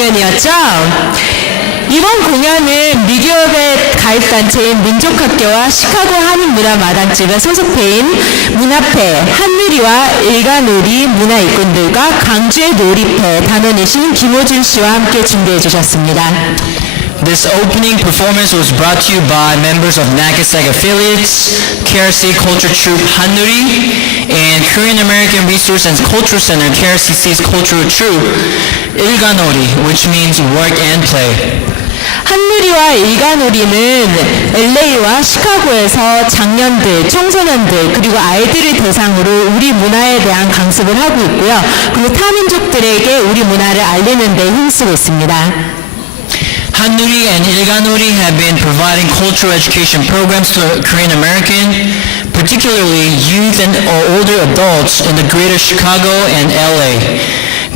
공연이었죠. 이번 공연은 미기업의 가입단체인 민족학교와 시카고 한인문화마당집에 소속회인 문화회, 한누리와 일가놀이 문화일꾼들과 강주의 놀이회 단원이신 김호준 씨와 함께 준비해 주셨습니다. This opening performance was brought to you by members of Nagasaki affiliates, KRC Culture Troupe Hanuri, and Korean American Resource and Cultural Center, KRCC's Cultural Troupe, Ilganori, which means work and play. 한누리와 일가놀이는 LA와 시카고에서 장년들, 청소년들, 그리고 아이들을 대상으로 우리 문화에 대한 강습을 하고 있고요. 그리고 타민족들에게 우리 문화를 알리는 데 힘쓰고 있습니다. Hanuri and Ilganori have been providing cultural education programs to Korean American, particularly youth and older adults in the greater Chicago and LA.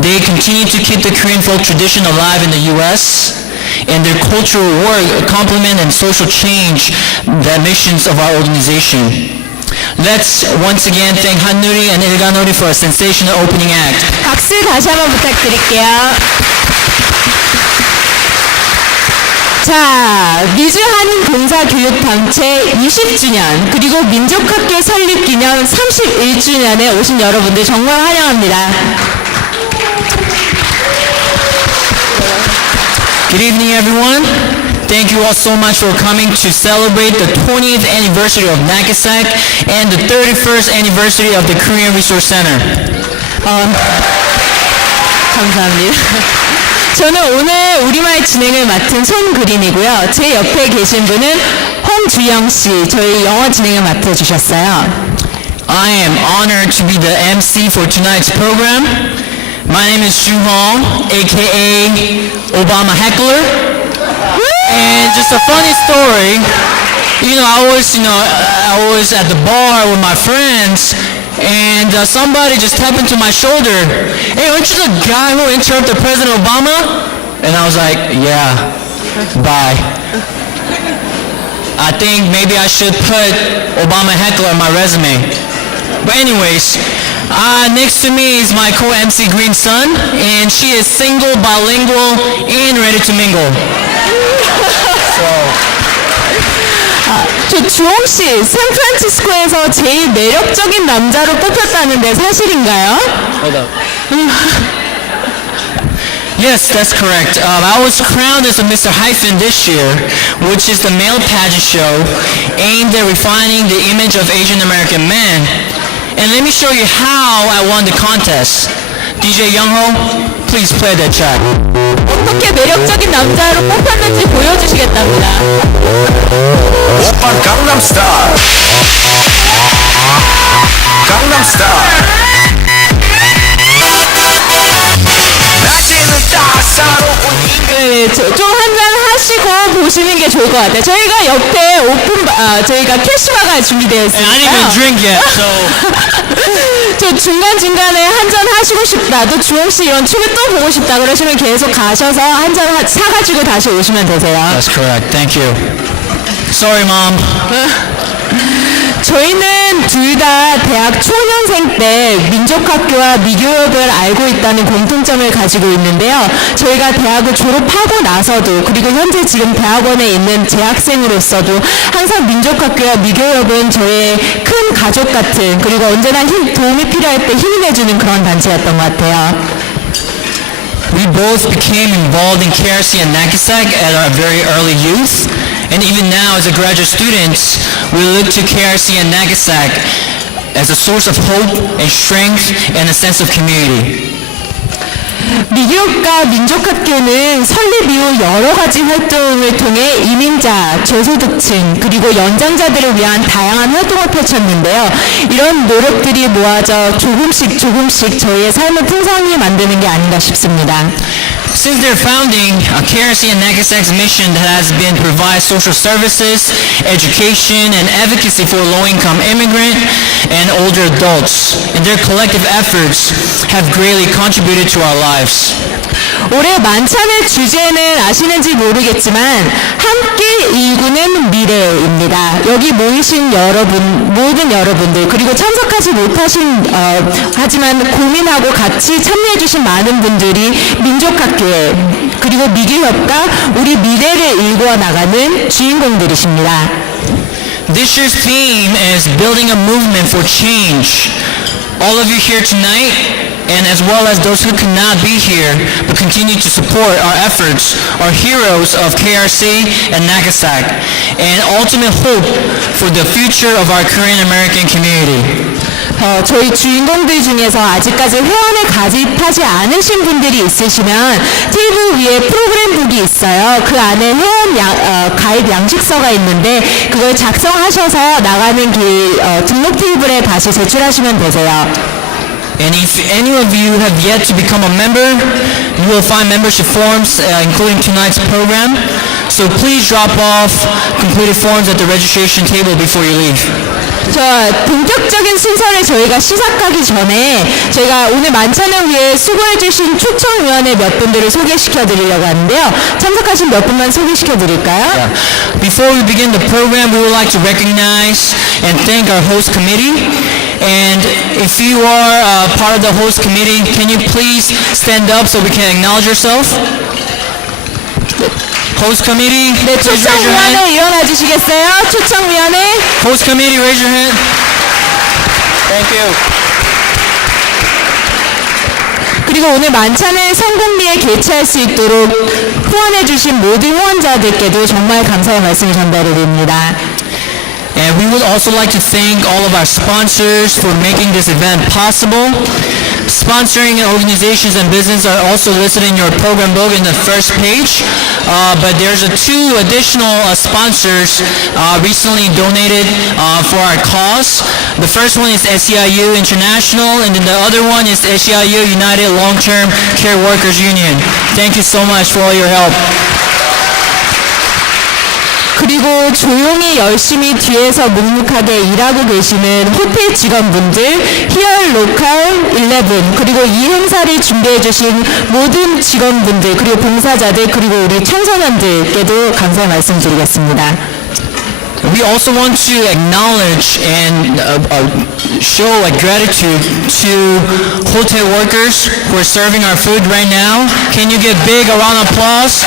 They continue to keep the Korean folk tradition alive in the U.S., and their cultural work complement and social change the missions of our organization. Let's once again thank Hanuri and Ilganori for a sensational opening act. 박수 다시 한번 부탁드릴게요. 자, 미주한인봉사교육단체 20주년 그리고 민족학교 설립기념 31주년에 오신 여러분들 정말 환영합니다. Good evening, everyone. Thank you all so much for coming to celebrate the 20th anniversary of Nagasaki and the 31st anniversary of the Korean Resource Center. 감사합니다. 저는 오늘 우리말 진행을 맡은 손그린이고요. 제 옆에 계신 분은 홍주영 씨, 저희 영어 진행을 맡아주셨어요. I am honored to be the MC for tonight's program. My name is Shu Hong, aka Obama Heckler. And just a funny story, I was at the bar with my friends, and somebody just tapped into my shoulder. Hey, aren't you the guy who interrupted President Obama? And I was like, yeah, bye. I think maybe I should put Obama Heckler on my resume. But anyways, next to me is my co-MC Green Sun, and she is single, bilingual, and ready to mingle. 저 주홍 씨, 샌프란시스코에서 제일 매력적인 남자로 뽑혔다는데 사실인가요? Hold up. Yes, that's correct. I was crowned as a Mr. Hyphen this year, which is the male pageant show aimed at refining the image of Asian American men. And let me show you how I won the contest. DJ Youngho, please play that track. 어떻게 매력적인 남자로 뽑혔는지 보여주시겠답니다. 오빤 강남스타일 강남스타일 낮에는 따사로운 네, 좀 한잔 하시고 보시는 게 좋을 것 같아요. 저희가 옆에 저희가 캐시바가 준비되어 And I didn't even 있으니까요. drink yet, so 저 중간중간에 한잔 하시고 싶다, 또 주홍씨 이런 춤을 또 보고 싶다 그러시면 계속 가셔서 한잔 사가지고 다시 오시면 되세요. that's correct. Thank you. Sorry, mom. 저희는 둘 다 대학 초년생 때 민족학교와 미교역을 알고 있다는 공통점을 가지고 있는데요. 저희가 대학을 졸업하고 나서도 그리고 현재 지금 대학원에 있는 재학생으로서도 항상 민족학교와 미교역은 저의 큰 가족 같은 그리고 언제나 도움이 필요할 때 힘이 돼주는 그런 단체였던 것 같아요. We both became involved in KRC and NACASAC at our very early youth, and even now as a graduate students, we look to KRC and NACASAC as a source of hope and strength and a sense of community. 미교육과 민족학교는 설립 이후 여러 가지 활동을 통해 이민자, 저소득층, 그리고 연장자들을 위한 다양한 활동을 펼쳤는데요. 이런 노력들이 모아져 조금씩 저희의 삶을 풍성히 만드는 게 아닌가 싶습니다. Since their founding, KRC and NACASAC's mission has been to provide social services, education, and advocacy for low-income immigrant and older adults, and their collective efforts have greatly contributed to our lives. 올해 만찬의 주제는 아시는지 모르겠지만 함께 일구는 미래입니다. 여기 모이신 모든 여러분들 그리고 참석하지 못하신 하지만 고민하고 같이 참여해주신 많은 분들이 민족학교에 그리고 미교협과 우리 미래를 일구어 나가는 주인공들이십니다. This year's theme is building a movement for change. All of you here tonight, and as well as those who could not be here but continue to support our efforts, are heroes of KRC and NACASAC, and ultimate hope for the future of our Korean American community. 저희 주인공들 중에서 아직까지 회원을 가입하지 않으신 분들이 있으시면 테이블 위에 프로그램북이 있어요. 그 안에 회원 가입 양식서가 있는데 그걸 작성하셔서 나가는 길 등록 테이블에 다시 제출하시면 되세요. And if any of you have yet to become a member, you will find membership forms, including tonight's program. So please drop off completed forms at the registration table before you leave. 본격적인 순서를 저희가 시작하기 전에 저희가 오늘 만찬을 위해 수고해주신 초청위원회 몇 분들을 소개시켜드리려고 하는데요. 참석하신 몇 분만 소개시켜드릴까요? Before we begin the program, we would like to recognize and thank our host committee. And if you are part of the host committee, can you please stand up so we can acknowledge yourself? Host committee, 네, please raise your hand. 초청위원회 일어나 주시겠어요? 초청위원회. Host committee, raise your hand. Thank you. 그리고 오늘 만찬을 성공리에 개최할 수 있도록 후원해주신 모든 후원자들께도 정말 감사의 말씀을 전달해드립니다. And we would also like to thank all of our sponsors for making this event possible. Sponsoring organizations and businesses are also listed in your program book in the first page. But there's two additional sponsors recently donated for our cause. The first one is SEIU International, and then the other one is SEIU United Long-Term Care Workers Union. Thank you so much for all your help. 그리고 조용히 열심히 뒤에서 묵묵하게 일하고 계시는 호텔 직원분들, Here Local 11, 그리고 이 행사를 준비해 주신 모든 직원분들, 그리고 봉사자들, 그리고 우리 청소년들께도 감사의 말씀드리겠습니다. We also want to acknowledge and show gratitude to hotel workers who are serving our food right now. Can you give big a round of applause?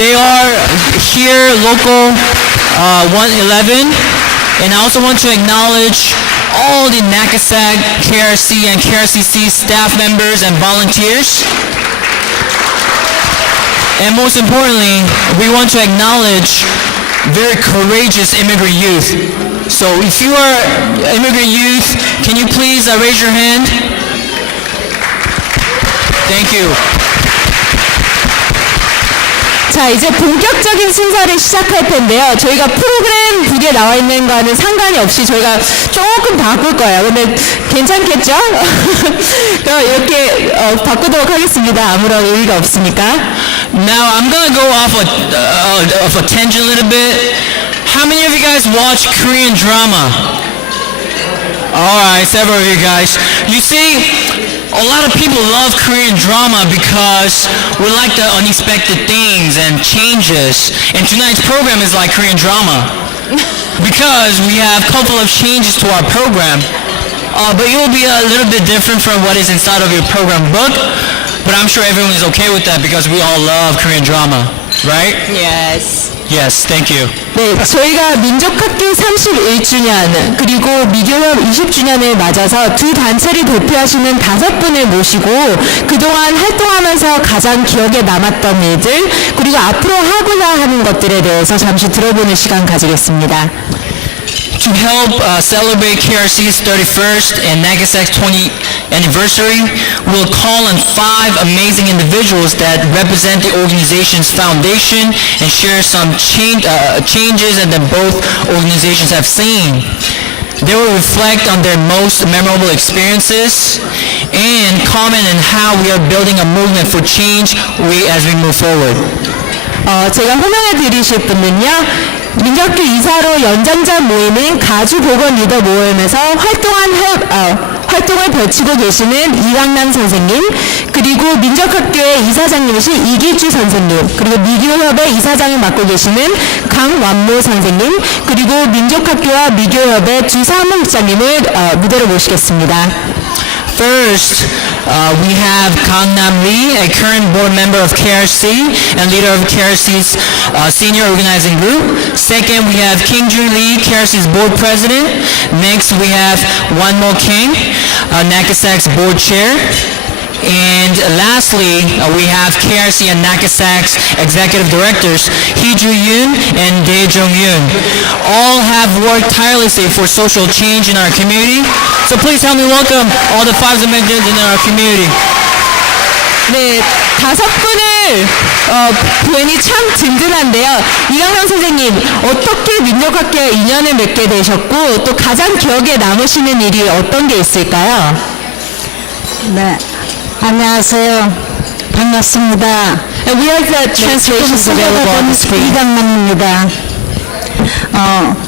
They are here, local 111. And I also want to acknowledge all the NACASAC, KRC, and KRCC staff members and volunteers. And most importantly, we want to acknowledge very courageous immigrant youth. So if you are immigrant youth, can you please raise your hand? Thank you. 자, 이제 본격적인 순서를 시작할 텐데요. 저희가 프로그램 북에 나와 있는 거는 상관이 없이 저희가 조금 바꿀 거예요. 근데 괜찮겠죠? 그럼 이렇게 바꾸도록 하겠습니다. 아무런 의의가 없으니까. Now I'm gonna go off a tangent a little bit. How many of you guys watch Korean drama? Alright, several of you guys. You see, a lot of people love Korean drama because we like the unexpected things and changes. And tonight's program is like Korean drama because we have a couple of changes to our program. But it will be a little bit different from what is inside of your program book. But I'm sure everyone is okay with that because we all love Korean drama, right? Yes. Yes, thank you. 네, 저희가 민족학교 31주년 그리고 미교협 20주년을 맞아서 두 단체를 대표하시는 5분을 모시고 그동안 활동하면서 가장 기억에 남았던 일들 그리고 앞으로 하고자 하는 것들에 대해서 잠시 들어보는 시간 가지겠습니다. To help celebrate KRC's 31st and Nagasak's 20th anniversary, we'll call on 5 amazing individuals that represent the organization's foundation and share some changes that both organizations have seen. They will reflect on their most memorable experiences and comment on how we are building a movement for change as we move forward. 제가 호명해 드리실 분은요. 민족학교 이사로 연장자 모임인 가주보건 리더 모임에서 활동을 펼치고 계시는 이강남 선생님, 그리고 민족학교의 이사장님이신 이기주 선생님, 그리고 미교협의 이사장을 맡고 계시는 강완모 선생님, 그리고 민족학교와 미교협의 주사무국장님을 무대로 모시겠습니다. First, we have Gangnam Lee, a current board member of KRC and leader of KRC's senior organizing group. Second, we have King Joo Lee, KRC's board president. Next, we have Wanmo King, Nagasak's board chair. And lastly, we have KRC and Nagasak's executive directors, Hee Joo Yoon and Dae Jong Yoon. All have worked tirelessly for social change in our community. So please help me welcome all the 5 members in our community. 네, 5분을 보니 참 든든한데요. 이강남 선생님, 어떻게 민족학교에 인연을 맺게 되셨고 또 가장 기억에 남으시는 일이 어떤 게 있을까요? 네, 안녕하세요. 반갑습니다. We have the translations available on the screen. 이강남입니다.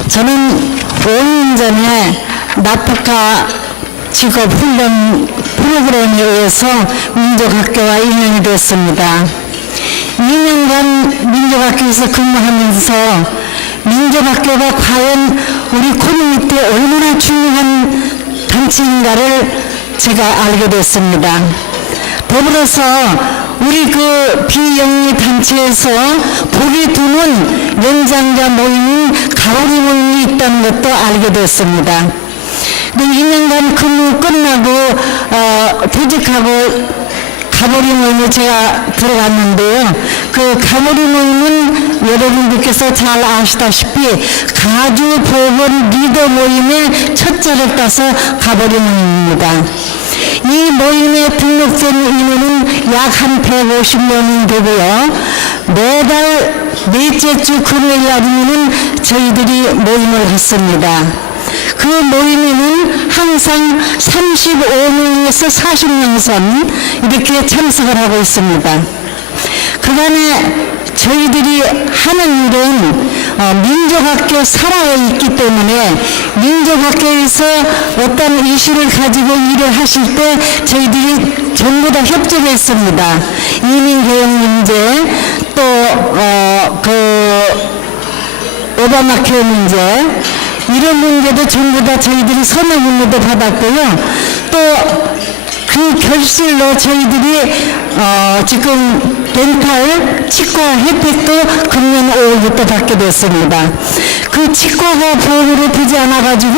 저는 5년 전에 나포카 직업 훈련 프로그램에 의해서 민족학교와 인연이 됐습니다. 2년간 민족학교에서 근무하면서 민족학교가 과연 우리 커뮤니티에 얼마나 중요한 단체인가를 제가 알게 됐습니다. 더불어서 우리 그 비영리 단체에서 보기 드문 연장자 모임인 가오리 모임이 있다는 것도 알게 됐습니다. 2년간 근무 끝나고 퇴직하고 가보리 모임에 제가 들어갔는데요. 그 가보리 모임은 여러분들께서 잘 아시다시피 가주 보건 리더 모임의 첫째를 따서 가보리 모임입니다. 이 모임에 등록된 인원은 약 한 150명이 되고요. 매달 넷째 주 금요일 날이면 저희들이 모임을 했습니다. 그 모임에는 항상 35명에서 40명 선 이렇게 참석을 하고 있습니다. 그간에 저희들이 하는 일은 민족학교 살아에 있기 때문에 민족학교에서 어떤 이슈를 가지고 일을 하실 때 저희들이 전부 다 협조했습니다. 이민교육 문제, 또 오바마 케어 문제, 이런 문제도 전부 다 저희들이 서명운동도 받았고요. 또 그 결실로 저희들이 지금 덴탈 치과 혜택도 금년 5월부터 받게 됐습니다. 그 치과가 보험으로 되지 않아가지고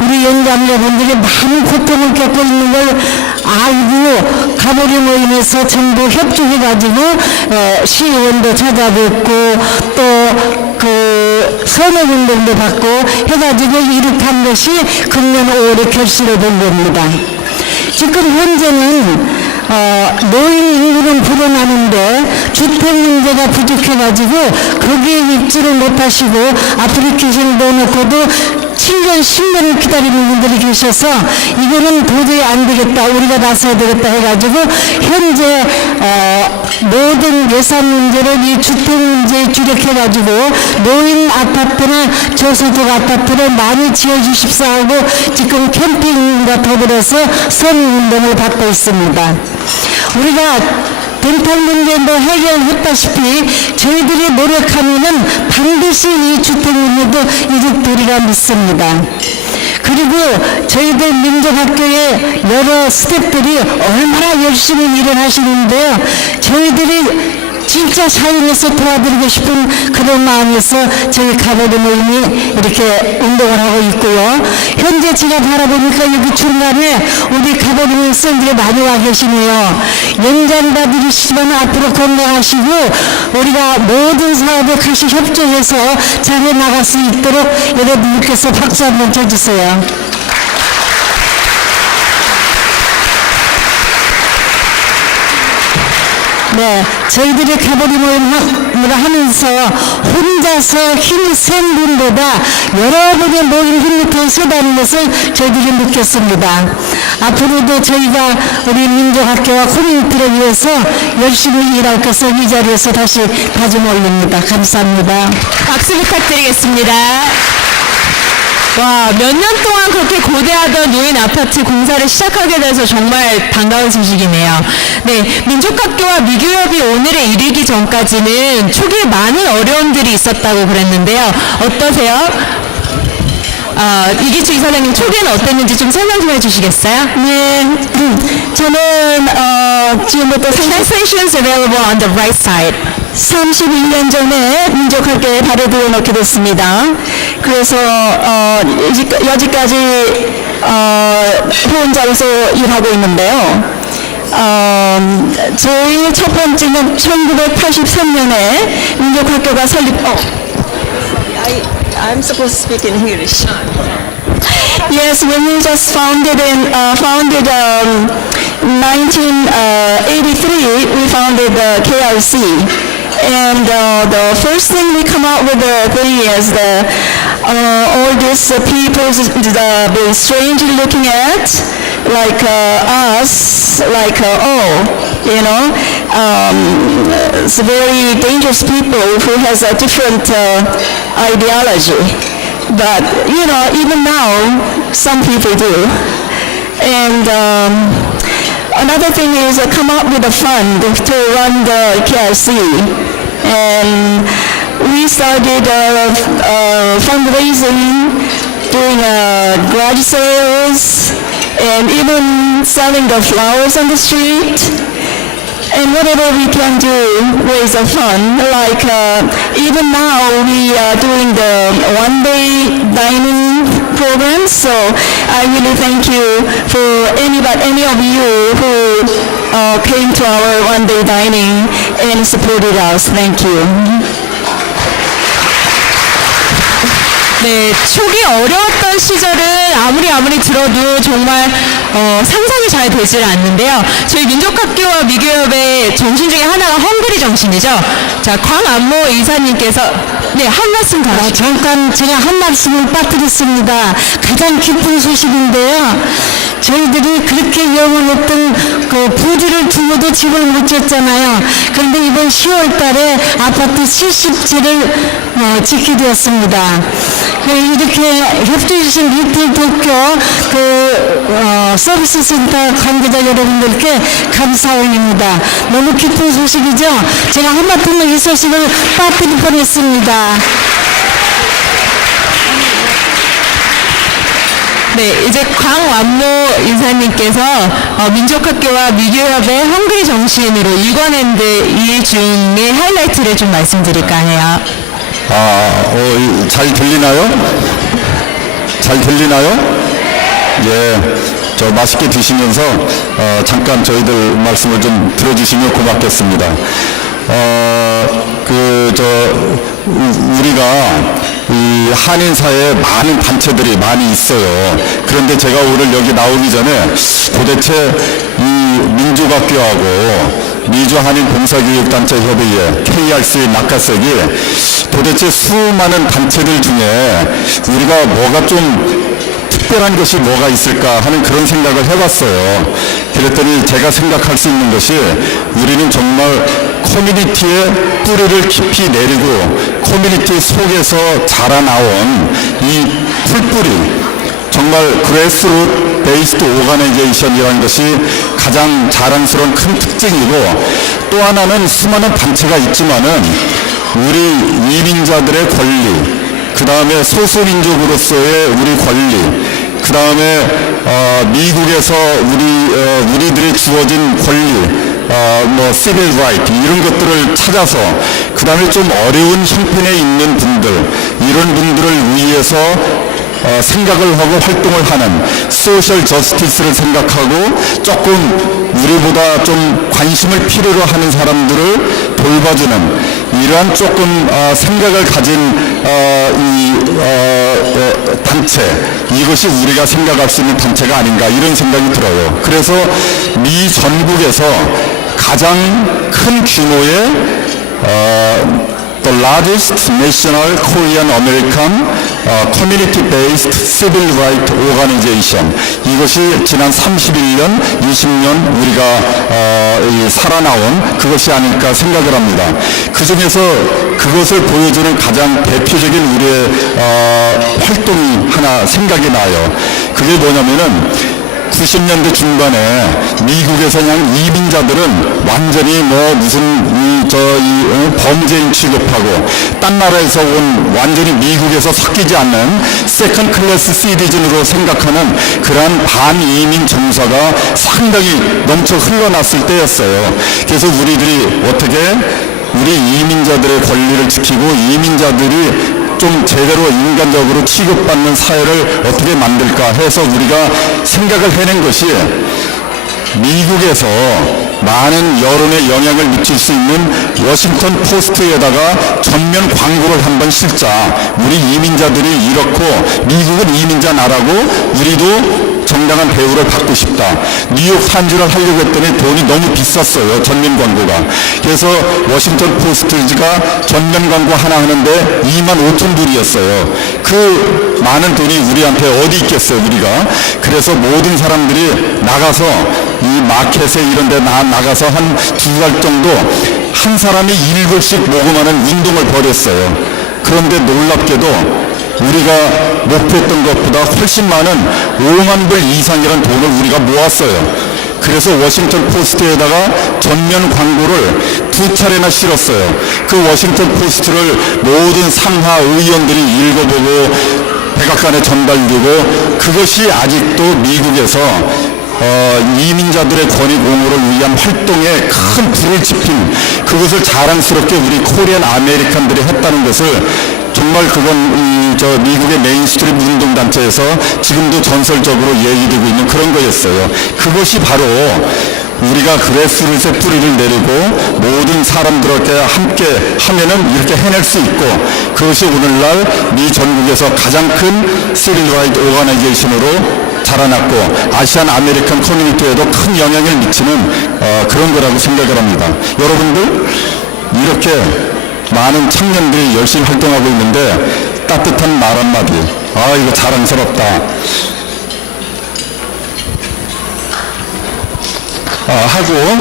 우리 연장자분들이 많은 고통을 겪고 있는 걸 알고 가보리 모임에서 전부 협조해가지고 시의원도 찾아뵙고 또 그 선거운동도 받고 해가지고 이룩한 것이 금년 5월에 결실이 된 겁니다. 지금 현재는 노인 인구는 불어나는데 주택 문제가 부족해가지고 거기에 입지를 못하시고 애플리케이션을 넣어놓고도 7년, 10년을 기다리는 분들이 계셔서 이거는 도저히 안 되겠다, 우리가 나서야 되겠다 해가지고 현재 모든 예산 문제를 이 주택 문제에 주력해가지고 노인 아파트나 저소득 아파트를 많이 지어주십사 하고 지금 캠핑과 더불어서 선운동을 받고 있습니다. 우리가 덴탈 문제도 해결했다시피 저희들이 노력하면은 반드시 이 주택 문제도 이루리라 믿습니다. 그리고 저희들 민족학교의 여러 스태프들이 얼마나 열심히 일을 하시는데요. 저희들이 진짜 사용해서 도와드리고 싶은 그런 마음에서 저희 가보리 모임이 이렇게 운동을 하고 있고요. 현재 제가 바라보니까 여기 중간에 우리 가보리 모임 쌤들이 많이 와 계시네요. 연장 받으시지만 앞으로 건강하시고 우리가 모든 사업에 같이 협조해서 잘 나갈 수 있도록 여러분께서 박수 한번 쳐주세요. 네, 저희들이 가보리 모임을 하면서 혼자서 힘이 센 분보다 여러분의 모임 힘이 더 세다는 것을 저희들이 느꼈습니다. 앞으로도 저희가 우리 민족학교와 커뮤니티를 위해서 열심히 일할 것을 이 자리에서 다시 다짐 올립니다. 감사합니다. 박수 부탁드리겠습니다. 와, 몇 년 동안 그렇게 고대하던 노인 아파트 공사를 시작하게 돼서 정말 반가운 소식이네요. 네, 민족학교와 미교협이 오늘에 이르기 전까지는 초기에 많은 어려움들이 있었다고 그랬는데요. 어떠세요? 이기주 이사장님 초기에는 어땠는지 좀 설명 좀 해주시겠어요? 네, 저는 지금부터 Translations available on the right side. 31년 전에 민족학교에 발을 들여놓게 됐습니다. 그래서 여지까지 후원자로서 일하고 있는데요. 저희 첫 번째는 1983년에 민족학교가 설립. I'm supposed to speak in English. Yes, when we just founded 1983, we founded the KRC. And the first thing we come out with the thing is all these people being strangely looking at, like us, like it's very dangerous people who has a different ideology. But even now, some people do. And another thing is come up with a fund to run the KRC. And we started fundraising, doing garage sales, and even selling the flowers on the street. And whatever we can do, raise a fund. Like even now, we are doing the one-day dining program. So I really thank you for any of you who came to our one-day dining and supported us. Thank you. 네, 초기 어려웠던 시절은 아무리 들어도 정말 상상이 잘 되질 않는데요. 저희 민족학교와 미교협의 정신 중에 하나가 헝그리 정신이죠. 자, 광안모 이사님께서 한 말씀 더 하시죠. 잠깐 제가 한 말씀을 빠뜨렸습니다. 가장 기쁜 소식인데요. 저희들이 그렇게 영원했던 그 부지를 두고도 집을 못 지었잖아요. 그런데 이번 10월 달에 아파트 70채를 짓게 되었습니다. 이렇게 협조해 주신 리틀 도쿄 서비스 센터 관계자 여러분들께 감사 올립니다. 너무 기쁜 소식이죠? 제가 하마터면 이 소식을 빠뜨릴 뻔했습니다. 네, 이제 광완모 인사님께서 민족학교와 미교협의 헝그리 정신으로 일관한 일 중에 하이라이트를 좀 말씀드릴까 해요. 잘 들리나요? 잘 들리나요? 예, 저 맛있게 드시면서 잠깐 저희들 말씀을 좀 들어주시면 고맙겠습니다. 우리가 이 한인사회에 많은 단체들이 많이 있어요. 그런데 제가 오늘 여기 나오기 전에 도대체 이 민족학교하고 미주 한인 봉사교육단체 협의회 KRC 낙하색이 도대체 수많은 단체들 중에 우리가 뭐가 좀 특별한 것이 뭐가 있을까 하는 그런 생각을 해봤어요. 그랬더니 제가 생각할 수 있는 것이 우리는 정말 커뮤니티의 뿌리를 깊이 내리고 커뮤니티 속에서 자라나온 이 풀뿌리, 정말 그레스루트 베이스드 오가나이제이션이라는 것이 가장 자랑스러운 큰 특징이고, 또 하나는 수많은 단체가 있지만은 우리 이민자들의 권리, 그 다음에 소수민족으로서의 우리 권리, 그 다음에 미국에서 우리들이 주어진 권리, civil right 이런 것들을 찾아서, 그 다음에 좀 어려운 형편에 있는 분들, 이런 분들을 위해서 생각을 하고 활동을 하는 소셜 저스티스를 생각하고 조금 우리보다 좀 관심을 필요로 하는 사람들을 돌봐주는 이러한 조금 생각을 가진 단체, 이것이 우리가 생각할 수 있는 단체가 아닌가 이런 생각이 들어요. 그래서 미 전국에서 가장 큰 규모의 the largest national Korean American community-based civil rights organization, 이것이 지난 31년, 20년 우리가 살아나온 그것이 아닐까 생각을 합니다. 그 중에서 그것을 보여주는 가장 대표적인 우리의 활동이 하나 생각이 나요. 그게 뭐냐면은 90년대 중반에 미국에서 그냥 이민자들은 완전히 무슨 범죄인 취급하고 딴 나라에서 온 완전히 미국에서 섞이지 않는 세컨 클래스 시티즌으로 생각하는 그러한 반이민 정서가 상당히 넘쳐 흘러났을 때였어요. 그래서 우리들이 어떻게 우리 이민자들의 권리를 지키고 이민자들이 좀 제대로 인간적으로 취급받는 사회를 어떻게 만들까 해서 우리가 생각을 해낸 것이, 미국에서 많은 여론에 영향을 미칠 수 있는 워싱턴 포스트에다가 전면 광고를 한번 실자. 우리 이민자들이 이렇고 미국은 이민자 나라고 우리도 정당한 대우를 받고 싶다. 뉴욕 산지를 하려고 했더니 돈이 너무 비쌌어요, 전면 광고가. 그래서 워싱턴 포스트가 전면 광고 하나 하는데 25,000불이었어요. 그 많은 돈이 우리한테 어디 있겠어요, 우리가. 그래서 모든 사람들이 나가서 이 마켓에 이런 데 나가서 한 2달 정도 한 사람이 1불씩 모금하는 운동을 벌였어요. 그런데 놀랍게도 우리가 목표했던 것보다 훨씬 많은 5만 불 이상이라는 돈을 우리가 모았어요. 그래서 워싱턴 포스트에다가 전면 광고를 2차례나 실었어요. 그 워싱턴 포스트를 모든 상하 의원들이 읽어보고 백악관에 전달되고, 그것이 아직도 미국에서 이민자들의 권익 옹호를 위한 활동에 큰 불을 지핀, 그것을 자랑스럽게 우리 코리안 아메리칸들이 했다는 것을, 정말 그건 미국의 메인스트림 운동단체에서 지금도 전설적으로 얘기되고 있는 그런 거였어요. 그것이 바로 우리가 그레스루트의 뿌리를 내리고 모든 사람들에게 함께 하면은 이렇게 해낼 수 있고, 그것이 오늘날 미 전국에서 가장 큰 시빌 라이트 오가나이제이션으로 자라났고 아시안 아메리칸 커뮤니티에도 큰 영향을 미치는 그런 거라고 생각을 합니다. 여러분들, 이렇게 많은 청년들이 열심히 활동하고 있는데 따뜻한 말 한마디, 이거 자랑스럽다 하고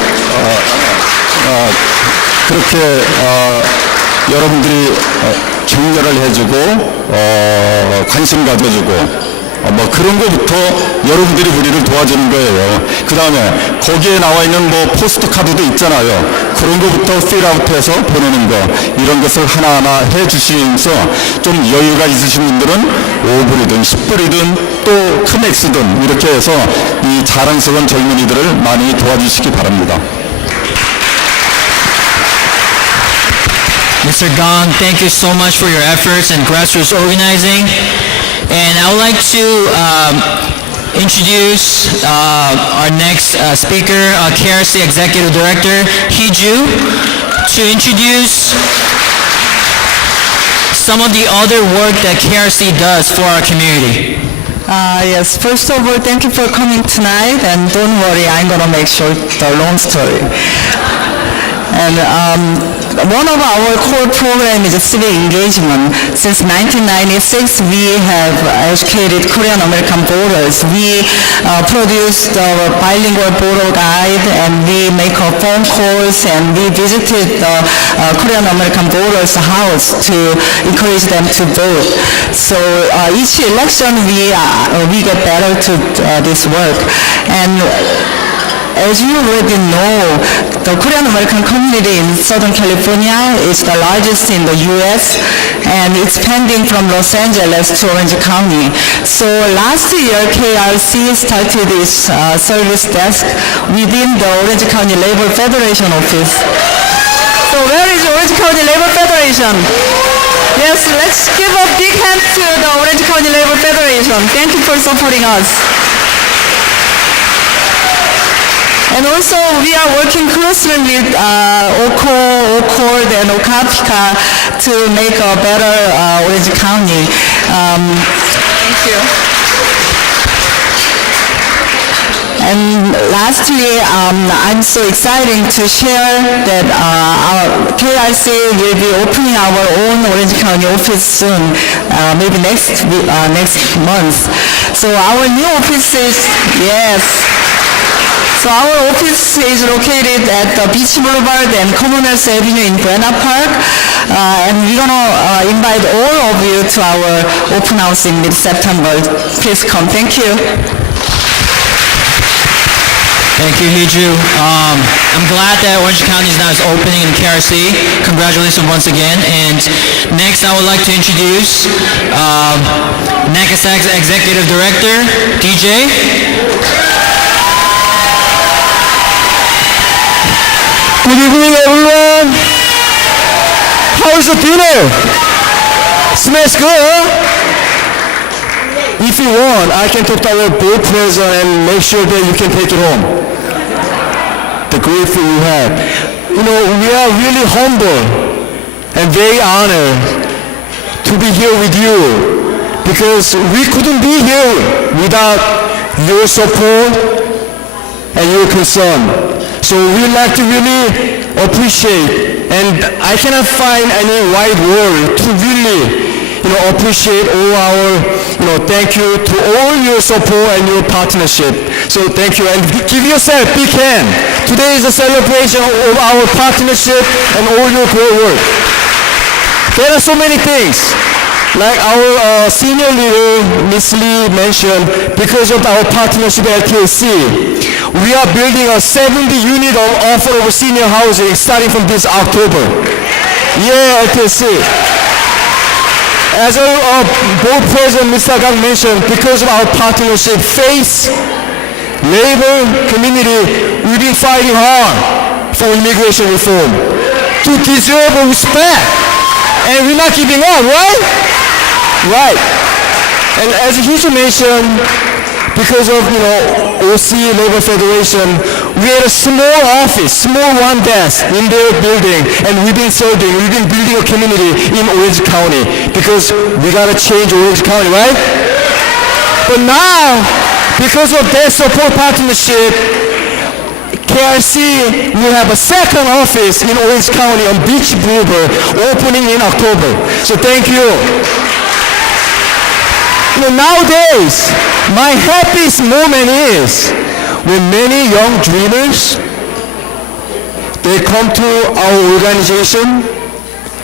그렇게 여러분들이 격려를 해주고 관심 가져주고 그런 거부터 여러분들이 우리를 도와주는 거예요. 그 다음에 거기에 나와 있는 포스트 카드도 있잖아요. 그런 거부터 필아웃해서 보내는 거, 이런 것을 하나하나 해 주시면서 좀 여유가 있으신 분들은 5불이든 10불이든 또 큰 액수든 이렇게 해서 이 자랑스러운 젊은이들을 많이 도와주시기 바랍니다. Mr. Gong, thank you so much for your efforts in grassroots organizing. And I would like to introduce our next speaker, KRC Executive Director, Hee-Ju, to introduce some of the other work that KRC does for our community. Yes, first of all, thank you for coming tonight, and don't worry, I'm going to make sure the long story. And one of our core programs is civic engagement. Since 1996, we have educated Korean American voters. We produced our bilingual voter guide, and we make phone calls, and we visited the Korean American voters' house to encourage them to vote. So each election, we get better to this work. And as you already know, the Korean American community in Southern California is the largest in the U.S. and it's expanding from Los Angeles to Orange County. So last year, KRC started its service desk within the Orange County Labor Federation office. So where is Orange County Labor Federation? Yes, let's give a big hand to the Orange County Labor Federation. Thank you for supporting us. And also, we are working closely with OCORD and OCAPICA to make a better Orange County. Thank you. And lastly, I'm so excited to share that our KRC will be opening our own Orange County office soon, maybe next month. So our new office is, yes. So our office is located at the Beach Boulevard and Commonwealth Avenue in Buena Park. And we're going to invite all of you to our open house in mid-September. Please come. Thank you. Thank you, Hiju. I'm glad that Orange County is now opening in KRC. Congratulations once again. And next, I would like to introduce NACASAC's Executive Director, DJ. Good evening, everyone. How is the dinner? Smells good, huh? If you want, I can talk to our board president and make sure that you can take it home. The great food you have. You know, we are really humble and very honored to be here with you because we couldn't be here without your support and your concern. So we'd like to really appreciate, and I cannot find any right word to really, appreciate all our, thank you to all your support and your partnership. So thank you, and give yourself a big hand. Today is a celebration of our partnership and all your great work. There are so many things. Like our senior leader, Ms. Lee, mentioned, because of our partnership at LTC, we are building a 70-unit of affordable senior housing starting from this October. Yeah, LTC. As our board president, Mr. Gang, mentioned, because of our partnership, faith, labor, community, we've been fighting hard for immigration reform to deserve respect. And we're not giving up, right? Right. And as he mentioned, because of, OC Labor Federation, we had a small office, small one desk in their building, and we've been building a community in Orange County because we got to change Orange County, right? But now, because of their support partnership, KRC will have a second office in Orange County on Beach Boulevard opening in October. So thank you. Nowadays, my happiest moment is when many young dreamers, they come to our organization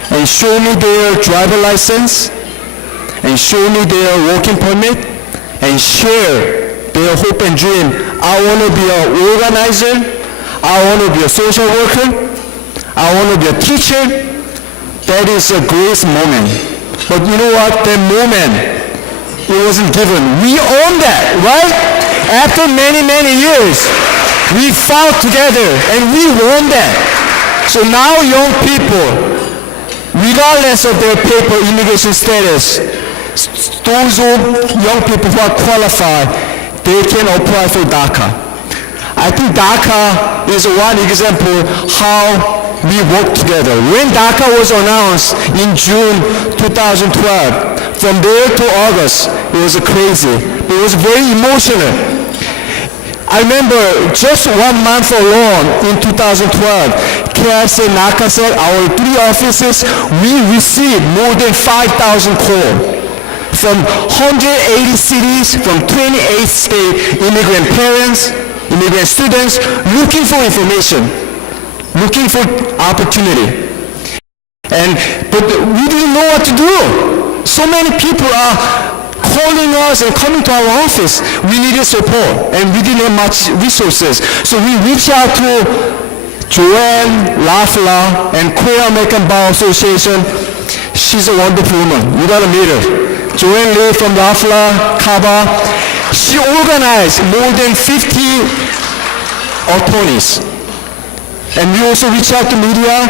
and show me their driver license and show me their working permit and share their hope and dream. I want to be an organizer. I want to be a social worker. I want to be a teacher. That is a great moment. But you know what? That moment, it wasn't given. We own that, right? After many, many years, we fought together and we won that. So now young people, regardless of their paper immigration status, those young people who are qualified, they can apply for DACA. I think DACA is one example how we work together. When DACA was announced in June 2012, from there to August, it was crazy. It was very emotional. I remember just 1 month alone in 2012, KRC and Nakasek, our 3 offices, we received more than 5,000 calls from 180 cities, from 28 states, immigrant parents, immigrant students, looking for information, looking for opportunity. But we didn't know what to do. So many people are calling us and coming to our office. We needed support, and we didn't have much resources. So we reached out to Joanne Lafla and Korea American Bar Association. She's a wonderful woman. You gotta meet her. Joanne Lee from Lafla, Kaba. She organized more than 50 attorneys. And we also reach out to media.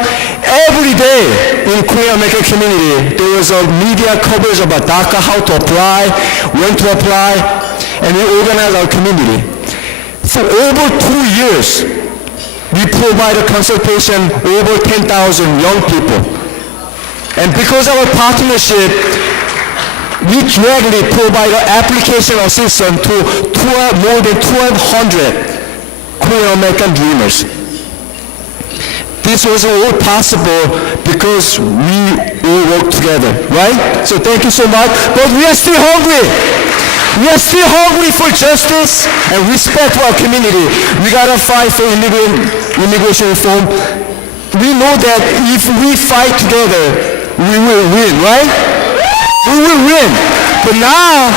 Every day in Korean American community, there was a media coverage about DACA, how to apply, when to apply, and we organize our community. For over 2 years, we provided consultation over 10,000 young people. And because of our partnership, we directly provide application assistance to more than 1,200 Korean American dreamers. This was all possible because we all work together, right? So thank you so much. But we are still hungry. We are still hungry for justice and respect for our community. We gotta fight for immigration reform. We know that if we fight together, we will win, right? We will win. But now,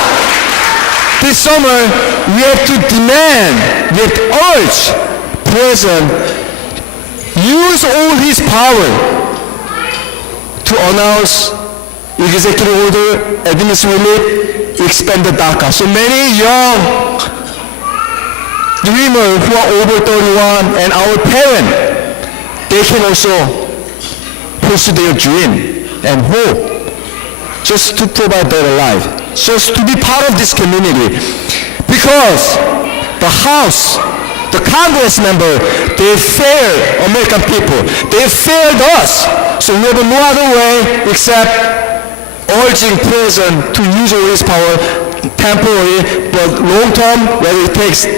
this summer, we have to demand, we have to urge President use all his power to announce executive order, administrative relief, expand the DACA. So many young dreamers who are over 31 and our parents, they can also pursue their dream and hope just to provide better life, just to be part of this community. Because the House, the Congress member, they failed American people. They failed us. So we have no other way except urging President to use all his power temporarily, but long term, whether it takes 2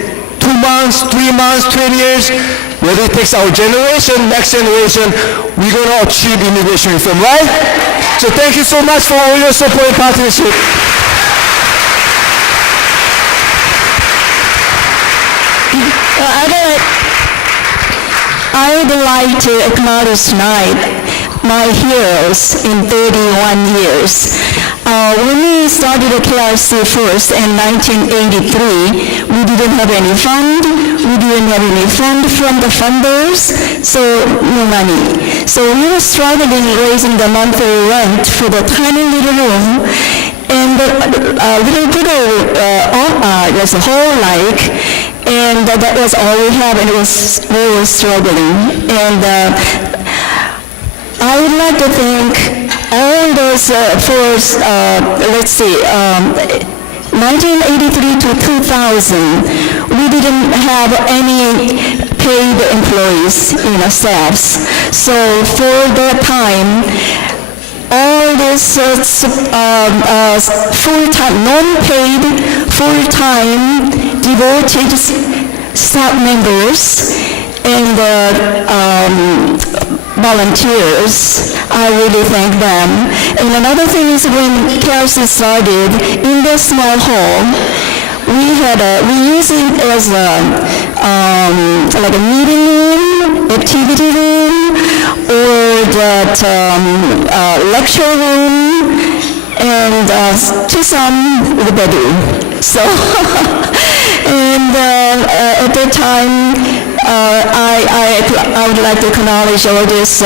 months, 3 months, 20 years, whether it takes our generation, next generation, we're going to achieve immigration reform, right? So thank you so much for all your support and partnership. I would like to acknowledge tonight my heroes in 31 years. When we started the KRC first in 1983, we didn't have any fund. We didn't have any fund from the funders, so no money. So we were struggling raising the monthly rent for the tiny little room, and the little was a whole and that was all we had, and we were struggling. And I would like to thank all those 1983 to 2000, we didn't have any paid employees in our staffs. So for that time, all these full-time, non-paid, full-time, devoted staff members and volunteers, I really thank them. And another thing is when KRC started, in the small hall, we use it as like a meeting room, activity room, or that lecture room, and to some the bedroom. So, and at that time, I would like to acknowledge all these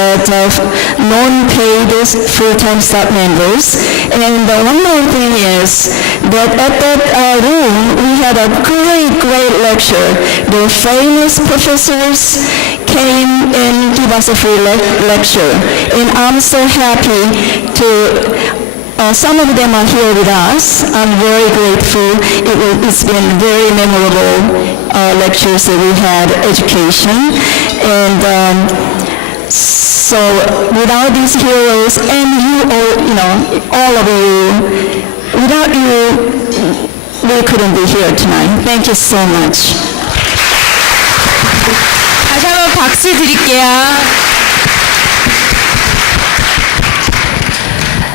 non-paid full-time staff members. And one more thing is that at that room, we had a great lecture. The famous professors came and gave us a free lecture. And I'm so happy to some of them are here with us. I'm very grateful. It's been very memorable lectures that we had, education. And so without these heroes and you all, all of you, without you, we couldn't be here tonight. Thank you so much. 다시 한번 박수 드릴게요.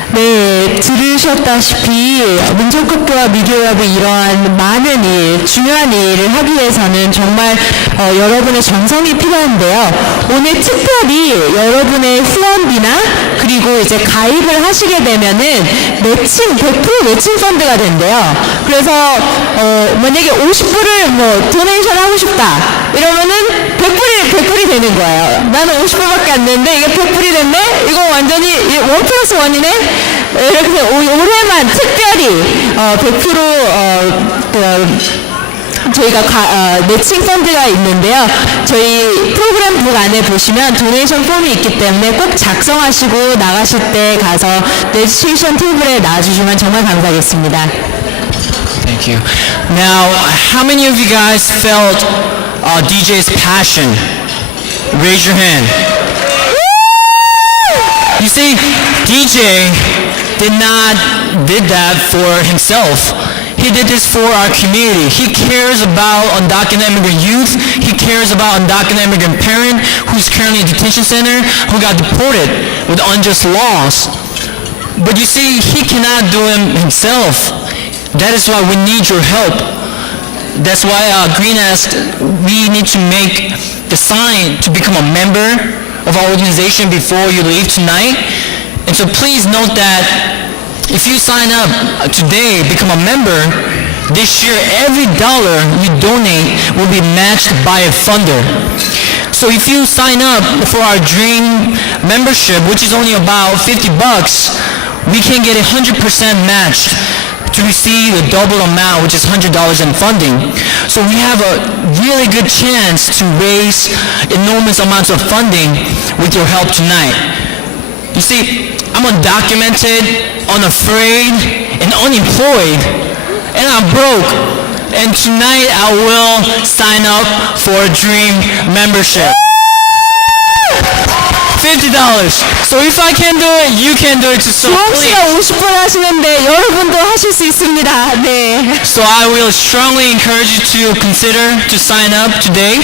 네, 들으셨다시피 민족학교와 미교협이 이러한 많은 일, 중요한 일을 하기 위해서는 정말 여러분의 정성이 필요한데요. 오늘 특별히 여러분의 후원비나 그리고 이제 가입을 하시게 되면은 매칭 100% 매칭 펀드가 된대요. 그래서 만약에 50불을 뭐 도네이션 하고 싶다 이러면은 100불이 되는 거예요. 나는 50불밖에 안 되는데 이게 100불이 됐네? 이거 완전히 1 플러스 1이네? 이렇게 해서 올해만 특별히 100% 저희가 매칭 펀드가 있는데요. 저희 프로그램 북 안에 보시면 도네이션 폼이 있기 때문에 꼭 작성하시고 나가실 때 가서 레지스트레이션 테이블에 놔주시면 정말 감사하겠습니다. Thank you. Now, how many of you guys felt DJ's passion? Raise your hand. You see, DJ did that for himself. He did this for our community. He cares about undocumented immigrant youth. He cares about undocumented immigrant parent who's currently in a detention center who got deported with unjust laws. But you see, he cannot do it himself. That is why we need your help. That's why Green asked, we need to make the sign to become a member of our organization before you leave tonight. And so please note that if you sign up today, become a member, this year every dollar you donate will be matched by a funder. So if you sign up for our dream membership, which is only about $50, we can get 100% matched to receive a double amount, which is $100 in funding. So we have a really good chance to raise enormous amounts of funding with your help tonight. You see, I'm undocumented, unafraid, and unemployed, and I'm broke. And tonight I will sign up for a dream membership. $50. So if I can do it, you can do it too. So 주홍 please. 씨가 50분 하시는데 여러분도 하실 수 있습니다. 네. So I will strongly encourage you to consider to sign up today.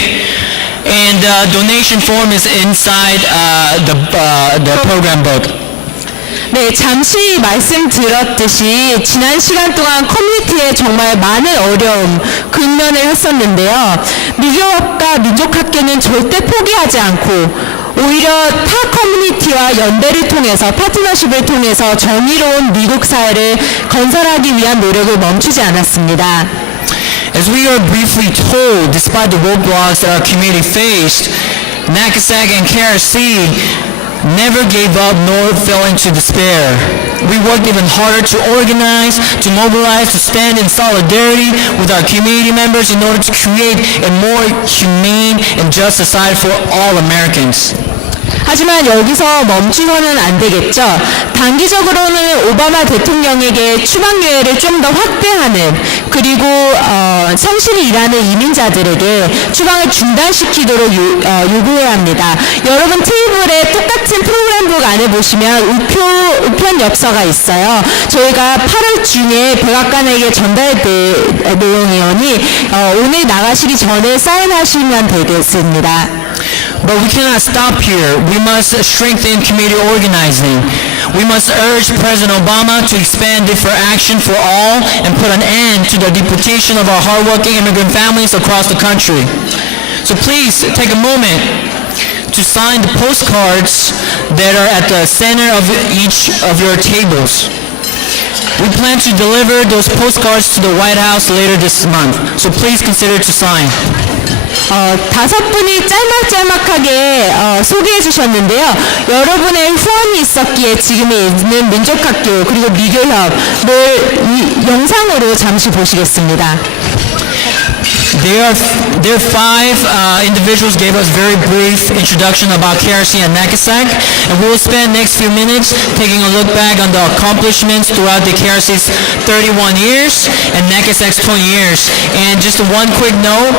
And the donation form is inside the program book. 네, 잠시 말씀드렸듯이 지난 시간 동안 커뮤니티에 정말 많은 어려움, 근면을 했었는데요. 미교협과 민족학교는 절대 포기하지 않고 오히려 타 커뮤니티와 연대를 통해서 파트너십을 통해서 정의로운 미국 사회를 건설하기 위한 노력을 멈추지 않았습니다. As we are briefly told, despite the roadblocks that our community faced, NACASAC and KRC never gave up nor fell into despair. We worked even harder to organize, to mobilize, to stand in solidarity with our community members in order to create a more humane and just society for all Americans. 하지만 여기서 멈추서는 안 되겠죠. 단기적으로는 오바마 대통령에게 추방유예를 좀 더 확대하는 그리고 성실히 일하는 이민자들에게 추방을 중단시키도록 요구해야 합니다. 여러분 테이블에 똑같은 프로그램북 안에 보시면 우편 엽서가 있어요. 저희가 8월 중에 백악관에게 전달될 내용이오니 오늘 나가시기 전에 사인하시면 되겠습니다. But we cannot stop here. We must strengthen community organizing. We must urge President Obama to expand it for action for all and put an end to the deportation of our hardworking immigrant families across the country. So please take a moment to sign the postcards that are at the center of each of your tables. We plan to deliver those postcards to the White House later this month. So please consider to sign. 5분이 짤막짤막하게 소개해 주셨는데요. 여러분의 후원이 있었기에 지금 있는 민족학교 그리고 미교협을 영상으로 잠시 보시겠습니다. There are five individuals gave us very brief introduction about KRC and NACASAC, and we will spend next few minutes taking a look back on the accomplishments throughout the KRC's 31 years and NACASAC's 20 years. And just one quick note,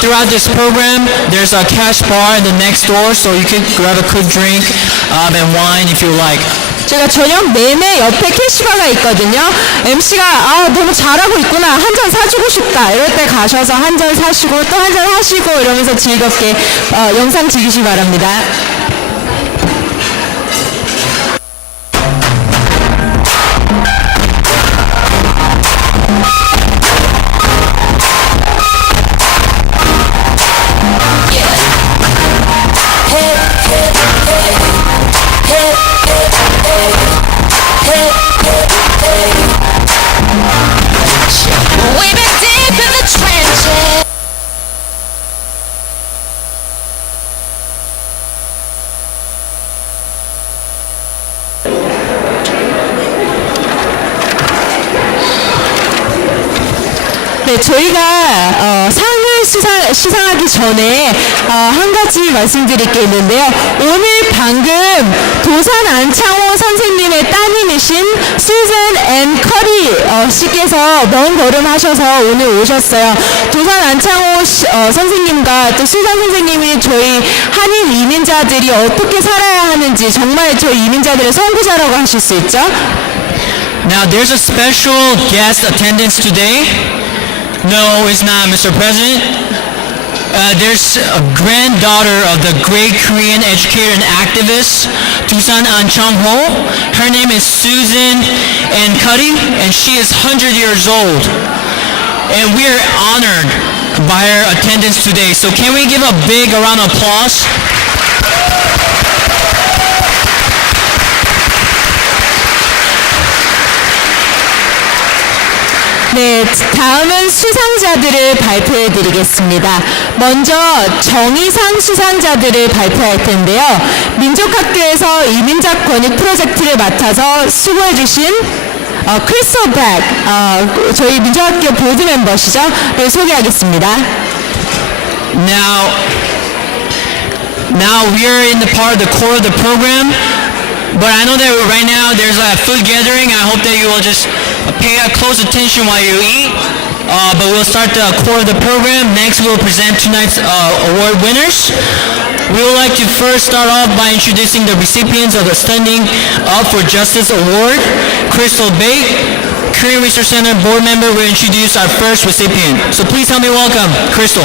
throughout this program, there's a cash bar in the next door, so you can grab a quick drink and wine if you like. 제가 저녁 내내 옆에 캐시바가 있거든요. MC가 너무 잘하고 있구나. 한 잔 사주고 싶다. 이럴 때 가셔서 한 잔 사시고 또 한 잔 하시고 이러면서 즐겁게 영상 즐기시기 바랍니다. We've been deep in the trenches. 네, 저희가 상을 시상하기 전에 한 가지 말씀드릴 게 있는데요. 오늘 방금 도산 안창호 선생님의 따님이신 수잔 앤 커리 씨께서 먼 걸음 하셔서 오늘 오셨어요. 도산 안창호 선생님과 또 수잔 선생님이 저희 한인 이민자들이 어떻게 살아야 하는지 정말 저희 이민자들의 선구자라고 하실 수 있죠. Now, there's a special guest attendance today. No, it's not, Mr. President. There's a granddaughter of the great Korean educator and activist, Dusan An Chung-ho. Her name is Susan Ann Cuddy, and she is 100 years old. And we are honored by her attendance today. So can we give a big round of applause? 네, 다음은 수상자들을 발표해 드리겠습니다. 먼저 정의상 수상자들을 발표할 텐데요. 민족학교에서 이민자 권익 프로젝트를 맡아서 수고해 주신 크리스토 백, 저희 민족학교 보드 멤버시죠? 를 소개하겠습니다. Now we are in the part of the core of the program. But I know that right now there's a food gathering. I hope that you will just pay close attention while you eat. But we'll start the core of the program. Next, we'll present tonight's award winners. We would like to first start off by introducing the recipients of the Standing Up for Justice Award. Crystal Bate, Korean Research Center board member, will introduce our first recipient. So please help me welcome Crystal.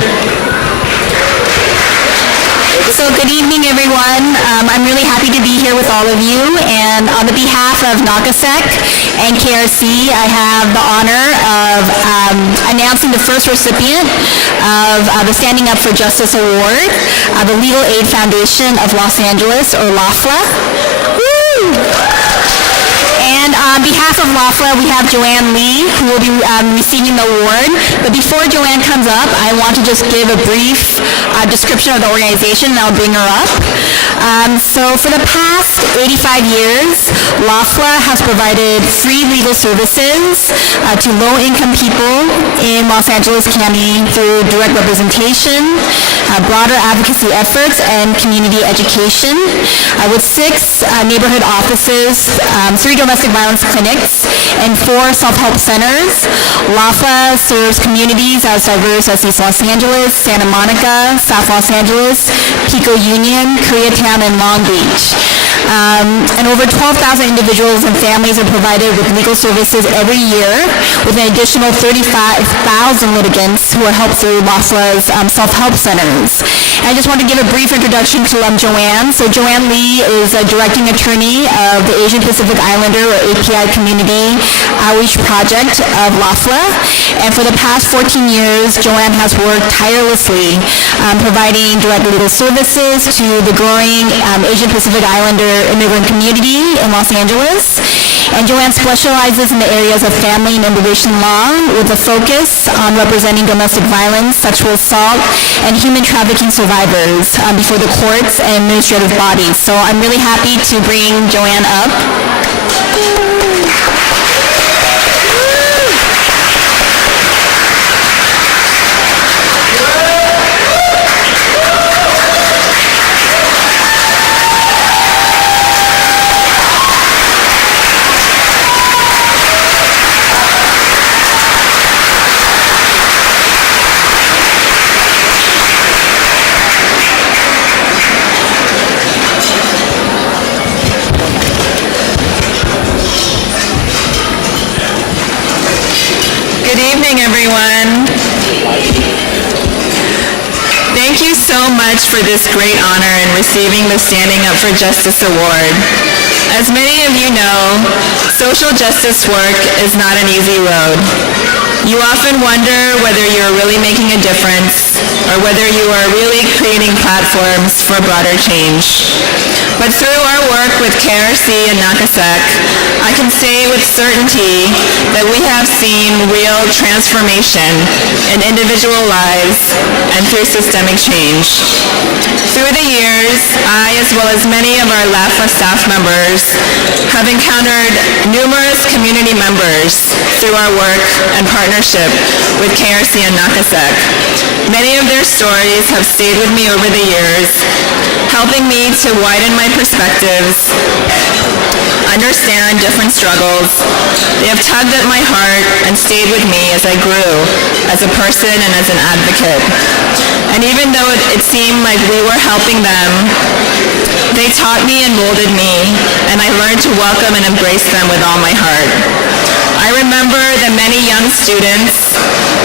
So good evening, everyone. I'm really happy to be here with all of you. And on the behalf of NACASEC and KRC, I have the honor of announcing the first recipient of the Standing Up for Justice Award, the Legal Aid Foundation of Los Angeles, or LAFLA. Woo! And on behalf of LAFLA, we have Joanne Lee, who will be receiving the award. But before Joanne comes up, I want to just give a brief description of the organization, and I'll bring her up. So for the past 85 years, LAFLA has provided free legal services to low-income people in Los Angeles County through direct representation, broader advocacy efforts, and community education. With 6 neighborhood offices, 3 domestic violence clinics, and 4 self-help centers, LAFLA serves communities as diverse as East Los Angeles, Santa Monica, South Los Angeles, Pico Union, Koreatown, and Long Beach. And over 12,000 individuals and families are provided with legal services every year, with an additional 35,000 litigants who are helped through LAFLA's self-help centers. And I just want to give a brief introduction to Joanne. So Joanne Lee is a directing attorney of the Asian Pacific Islander, or API Community Outreach Project of LAFLA. And for the past 14 years, Joanne has worked tirelessly providing direct legal services to the growing Asian Pacific Islander immigrant community in Los Angeles. And Joanne specializes in the areas of family and immigration law with a focus on representing domestic violence, sexual assault, and human trafficking survivors before the courts and administrative bodies. So I'm really happy to bring Joanne up. much for this great honor in receiving the Standing Up for Justice Award. As many of you know, social justice work is not an easy road. You often wonder whether you're really making a difference or whether you are really creating platforms for broader change. But through our work with KRC and Nakasek, I can say with certainty that we have seen real transformation in individual lives and through systemic change. Through the years, I, as well as many of our LAFA staff members, have encountered numerous community members through our work and partnership with KRC and Nakasek. Many of their stories have stayed with me over the years, helping me to widen my perspectives, understand different struggles. They have tugged at my heart and stayed with me as I grew as a person and as an advocate. And even though it seemed like we were helping them, they taught me and molded me, and I learned to welcome and embrace them with all my heart. I remember the many young students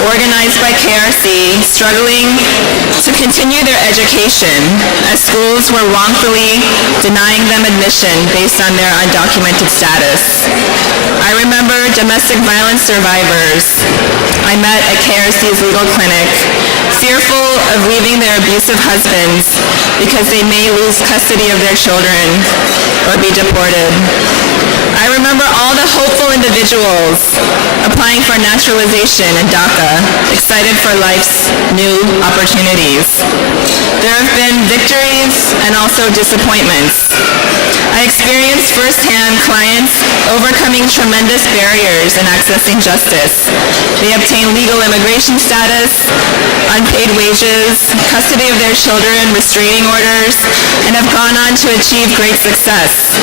organized by KRC struggling to continue their education as schools were wrongfully denying them admission based on their undocumented status. I remember domestic violence survivors I met at KRC's legal clinic, fearful of leaving their abusive husbands because they may lose custody of their children or be deported. I remember all the hopeful individuals applying for naturalization in DACA, excited for life's new opportunities. There have been victories and also disappointments. I experienced firsthand clients overcoming tremendous barriers in accessing justice. They obtain legal immigration status, unpaid wages, custody of their children, restraining orders, and have gone on to achieve great success.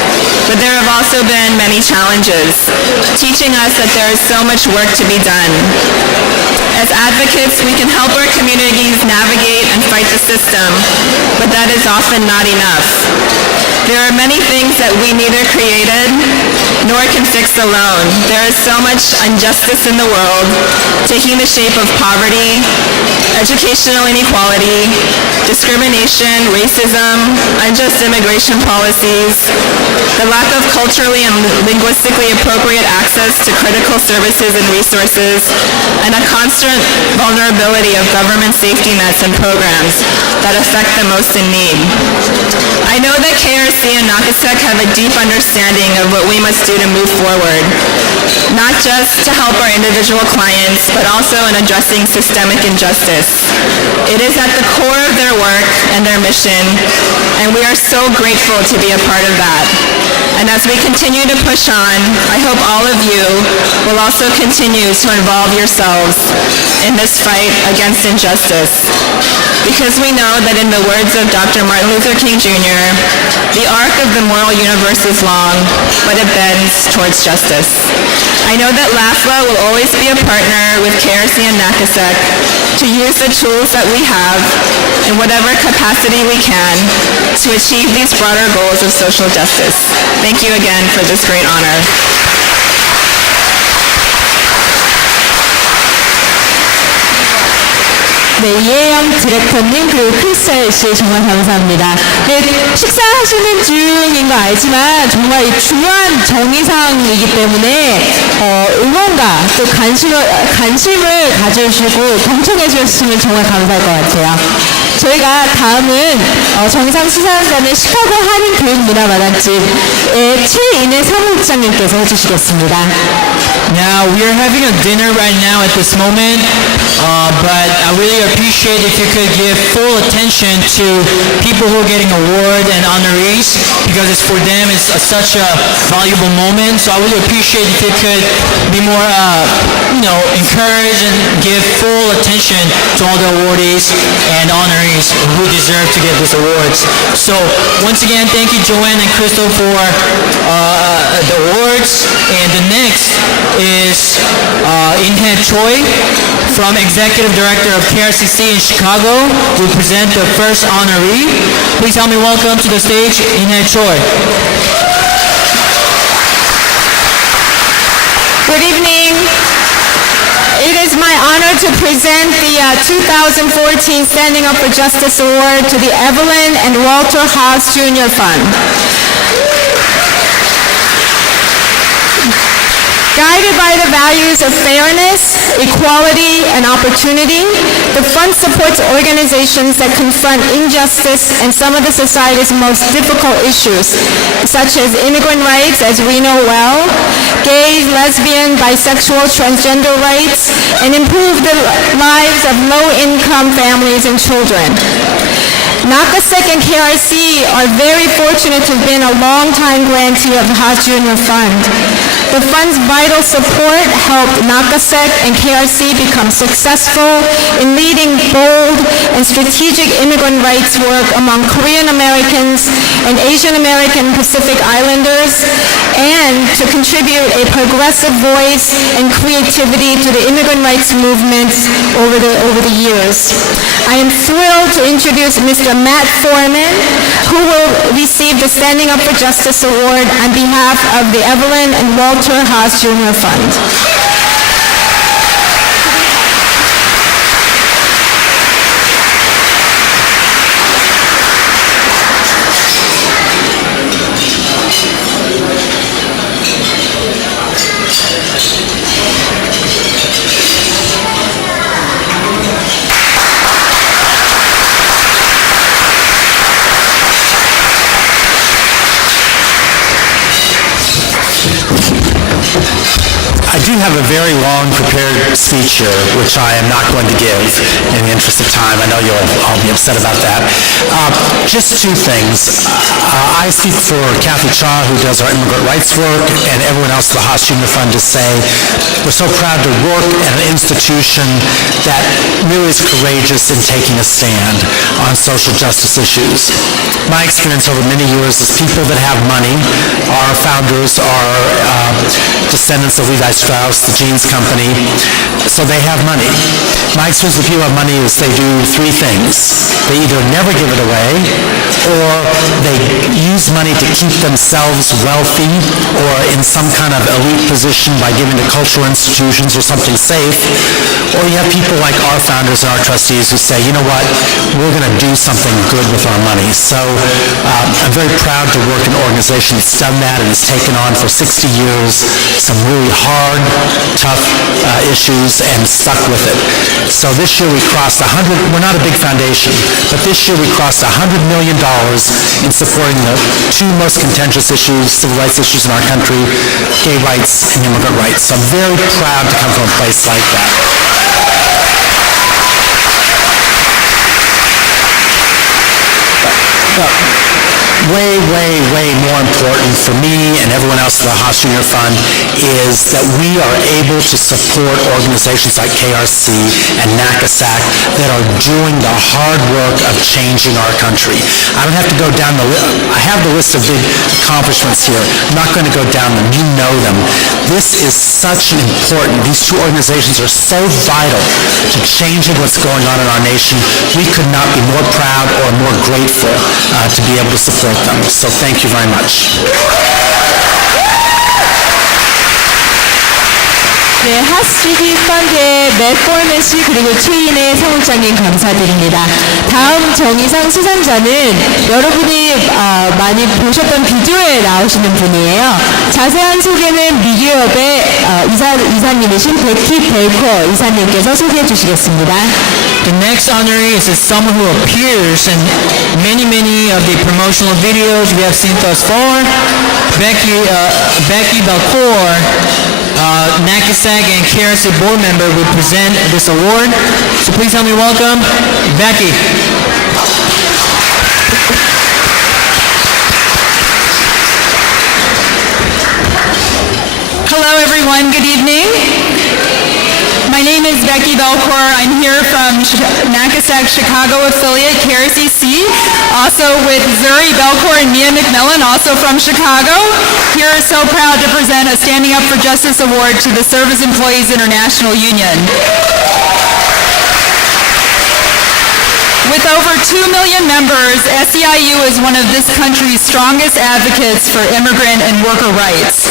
But there have also been many challenges, teaching us that there is so much work to be done. As advocates, we can help our communities navigate and fight the system, but that is often not enough. There are many things that we neither created nor can fix alone. There is so much injustice in the world, taking the shape of poverty, educational inequality, discrimination, racism, unjust immigration policies, the lack of culturally and linguistically appropriate access to critical services and resources, and a constant vulnerability of government safety nets and programs that affect the most in need. I know that KRC and Nakasek have a deep understanding of what we must do to move forward, not just to help our individual clients, but also in addressing systemic injustice. It is at the core of their work and their mission, and we are so grateful to be a part of that. And as we continue to push on, I hope all of you will also continue to involve yourselves in this fight against injustice. Because we know that in the words of Dr. Martin Luther King Jr., the arc of the moral universe is long, but it bends towards justice. I know that LAFLA will always be a partner with KRC and Nakasek to use the tools that we have in whatever capacity we can to achieve these broader goals of social justice. Thank you again for this great honor. 네, 이혜영 디렉터님 그리고 크리스탈 씨 정말 감사합니다. 네, 식사하시는 중인 거 알지만 정말 이 중요한 정의상이기 때문에 응원과 또 관심을 가져주시고 동참해 주셨으면 정말 감사할 것 같아요. 저희가 다음은 정의상 수상자는 시카고 한인 교육문화마당집의 최인혜 사무국장님께서 해주시겠습니다. Now, we are having a dinner right now at this moment, but I really appreciate if you could give full attention to people who are getting award and honorees, because it's for them, it's such a valuable moment. So I really appreciate if you could be more, encourage and give full attention to all the awardees and honorees who deserve to get these awards. So once again, thank you, Joanne and Crystal, for the awards. And the next is In-Head Choi from Executive Director of KRCC in Chicago, will present the first honoree. Please help me welcome to the stage In-Head Choi. Good evening. It is my honor to present the 2014 Standing Up for Justice Award to the Evelyn and Walter Haas Jr. Fund. Guided by the values of fairness, equality, and opportunity, the fund supports organizations that confront injustice and some of the society's most difficult issues, such as immigrant rights, as we know well, gay, lesbian, bisexual, transgender rights, and improve the lives of low-income families and children. NACASEC and KRC are very fortunate to have been a long-time grantee of the Haas Jr. Fund. The fund's vital support helped NACASEC and KRC become successful in leading bold and strategic immigrant rights work among Korean Americans and Asian American Pacific Islanders, and to contribute a progressive voice and creativity to the immigrant rights movement over the years. I am thrilled to introduce Mr. Matt Foreman, who will receive the Standing Up for Justice Award on behalf of the Evelyn and Walter Haas Jr. Fund. I do have a very long prepared speech here, which I am not going to give in the interest of time. I know you'll all be upset about that. Just two things. I speak for Kathy Cha, who does our immigrant rights work, and everyone else at the Haas Jr. Fund to say we're so proud to work at an institution that really is courageous in taking a stand on social justice issues. My experience over many years is people that have money, our founders are descendants of Levi Strauss, the jeans company, so they have money. My experience with people who have money is they do three things. They either never give it away, or they use money to keep themselves wealthy or in some kind of elite position by giving to cultural institutions or something safe, or you have people like our founders and our trustees who say, you know what, we're going to do something good with our money. So I'm very proud to work in an organization that's done that and has taken on for 60 years some really hard, tough issues and stuck with it. So this year we crossed we're not a big foundation, but this year we crossed $100 million in supporting the two most contentious issues, civil rights issues in our country, gay rights and immigrant rights. So I'm very proud to come from a place like that. Way more important for me and everyone else at the Haas Jr. Fund is that we are able to support organizations like KRC and NACASAC that are doing the hard work of changing our country. I don't have to go down the list. I have the list of big accomplishments here. I'm not going to go down them. You know them. This is such an important, these two organizations are so vital to changing what's going on in our nation. We could not be more proud or more grateful to be able to support them. So thank you very much. 네, 하스 GD 펀드의 맷 폴맨 씨 그리고 최인의 사무장님 감사드립니다. 다음 정의상 수상자는 여러분이 많이 보셨던 비디오에 나오시는 분이에요. 자세한 소개는 미디어업의 이사님이신 베키 벨커 이사님께서 소개해 주시겠습니다. The next honoree is someone who appears in many of the promotional videos we have seen thus far. Becky Balcour, NACASAC and KRC board member, will present this award. So please help me welcome Becky. Hello everyone, good evening. My name is Becky Belcour. I'm here from NACASAC Chicago affiliate KRCC, also with Zuri Belcour and Mia McMillan, also from Chicago. Here so proud to present a Standing Up for Justice Award to the Service Employees International Union. With over 2 million members, SEIU is one of this country's strongest advocates for immigrant and worker rights.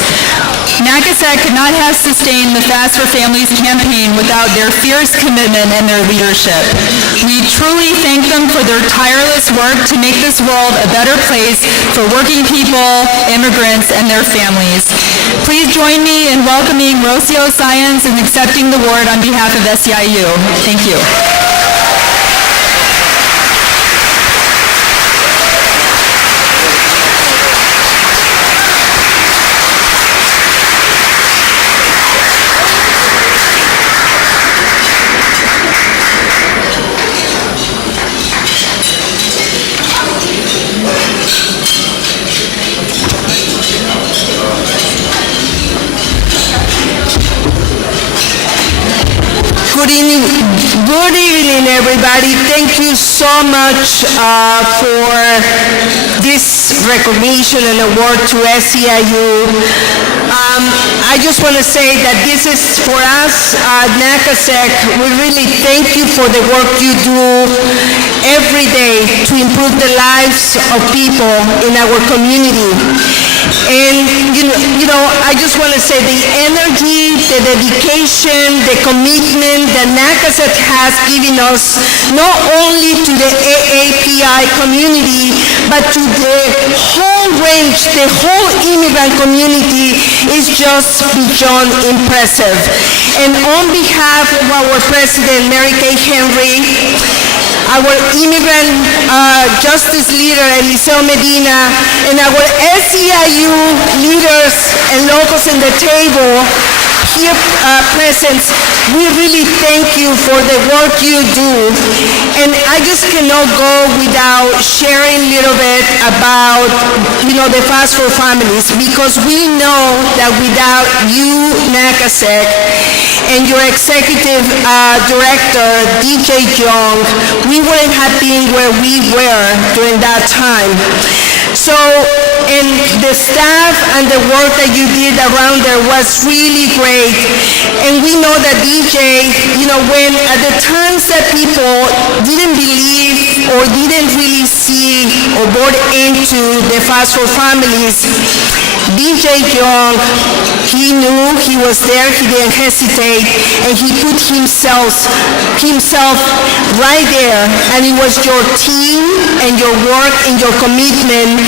NACASEC could not have sustained the Fast for Families campaign without their fierce commitment and their leadership. We truly thank them for their tireless work to make this world a better place for working people, immigrants, and their families. Please join me in welcoming Rocio Science and accepting the award on behalf of SEIU. Thank you. Good evening, everybody. Thank you so much for this recognition and award to SEIU. I just want to say that this is for us at NACASEC. We really thank you for the work you do every day to improve the lives of people in our community. And, you know, I just want to say the energy, the dedication, the commitment that NACASEC has given us, not only to the AAPI community, but to the whole range, the whole immigrant community is just beyond impressive. And on behalf of our President, Mary Kay Henry, our immigrant justice leader, Eliseo Medina, and our SEIU leaders and locals in the table here present, we really thank you for the work you do. And I just cannot go without sharing a little bit about, you know, the Fast for Families, because we know that without you, NACASEC, and your executive director, DJ Young, we wouldn't have been where we were during that time. So, and the staff and the work that you did around there was really great. And we know that DJ, you know, when at the times that people didn't believe or didn't really see or bought into the Fast for Families, DJ Young, he knew, he was there, he didn't hesitate, and he put himself right there. And it was your team and your work and your commitment,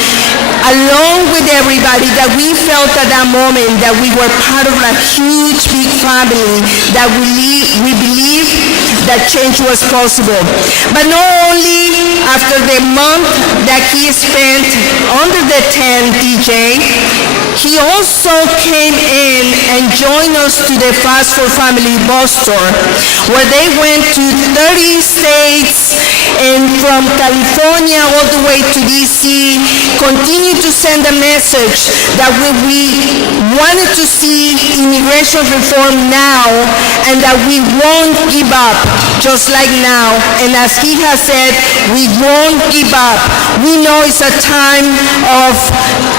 along with everybody, that we felt at that moment that we were part of a huge, big family, that we believe that change was possible. But not only after the month that he spent under the tent, DJ, he also came in and joined us to the Fast for Family bus tour, where they went to 30 states and from California all the way to DC, continue to send a message that we wanted to see immigration reform now and that we won't give up, just like now. And as he has said, we won't give up. We know it's a time of,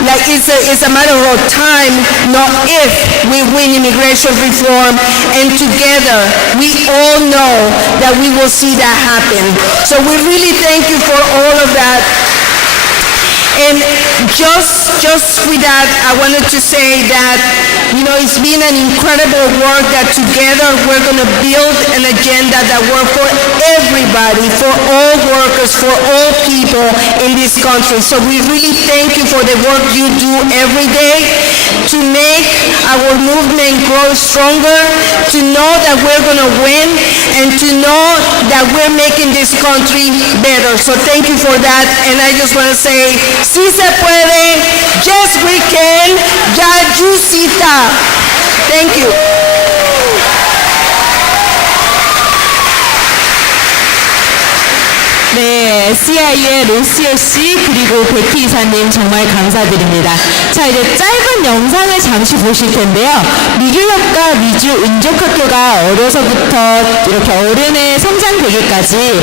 like, it's a matter of time, not if, we win immigration reform, and together we all know that we will see that happen. So we really thank you for all of that. And just with that, I wanted to say that, you know, it's been an incredible work that together we're going to build an agenda that works for everybody, for all workers, for all people in this country. So we really thank you for the work you do every day to make our movement grow stronger, to know that we're going to win, and to know that we're making this country better. So thank you for that. And I just want to say, sí se puede, yes we can, Yayusita. Thank you. 네, SEIU의 로시오 씨 그리고 베키 이사님 정말 감사드립니다. 자, 이제 짧은 영상을 잠시 보실 텐데요. 미교육과 미주 은족학교가 어려서부터 이렇게 어른의 성장되기까지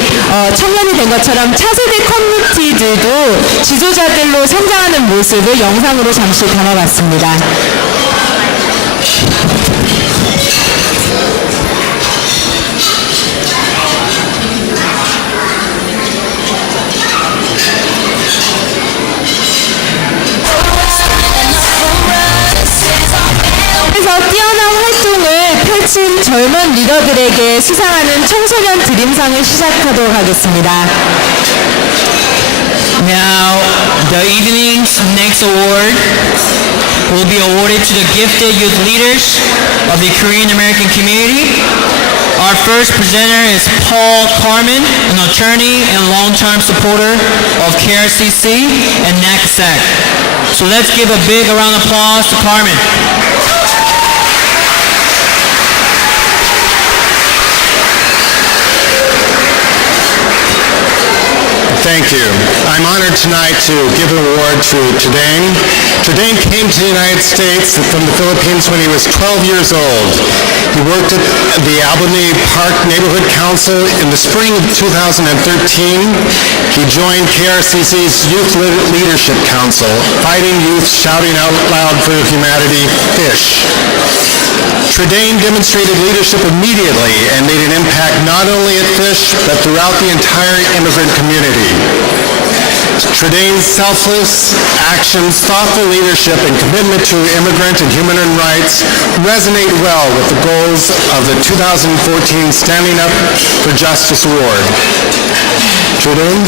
청년이 된 것처럼 차세대 커뮤니티들도 지도자들로 성장하는 모습을 영상으로 잠시 담아봤습니다. 마침 젊은 리더들에게 수상하는 청소년 드림상을 시작하도록 하겠습니다. Now, the evening's next award will be awarded to the gifted youth leaders of the Korean American community. Our first presenter is Paul Carmen, an attorney and long-term supporter of KRCC and NACSAC. So let's give a big round of applause to Carmen. Thank you. I'm honored tonight to give an award to Tredane. Tredane came to the United States from the Philippines when he was 12 years old. He worked at the Albany Park Neighborhood Council in the spring of 2013. He joined KRCC's Youth Leadership Council, fighting youth shouting out loud for humanity, FISH. Tredane demonstrated leadership immediately and made an impact not only at FISH, but throughout the entire immigrant community. Tredane's selfless actions, thoughtful leadership, and commitment to immigrant and human rights resonate well with the goals of the 2014 Standing Up for Justice Award. Tredane?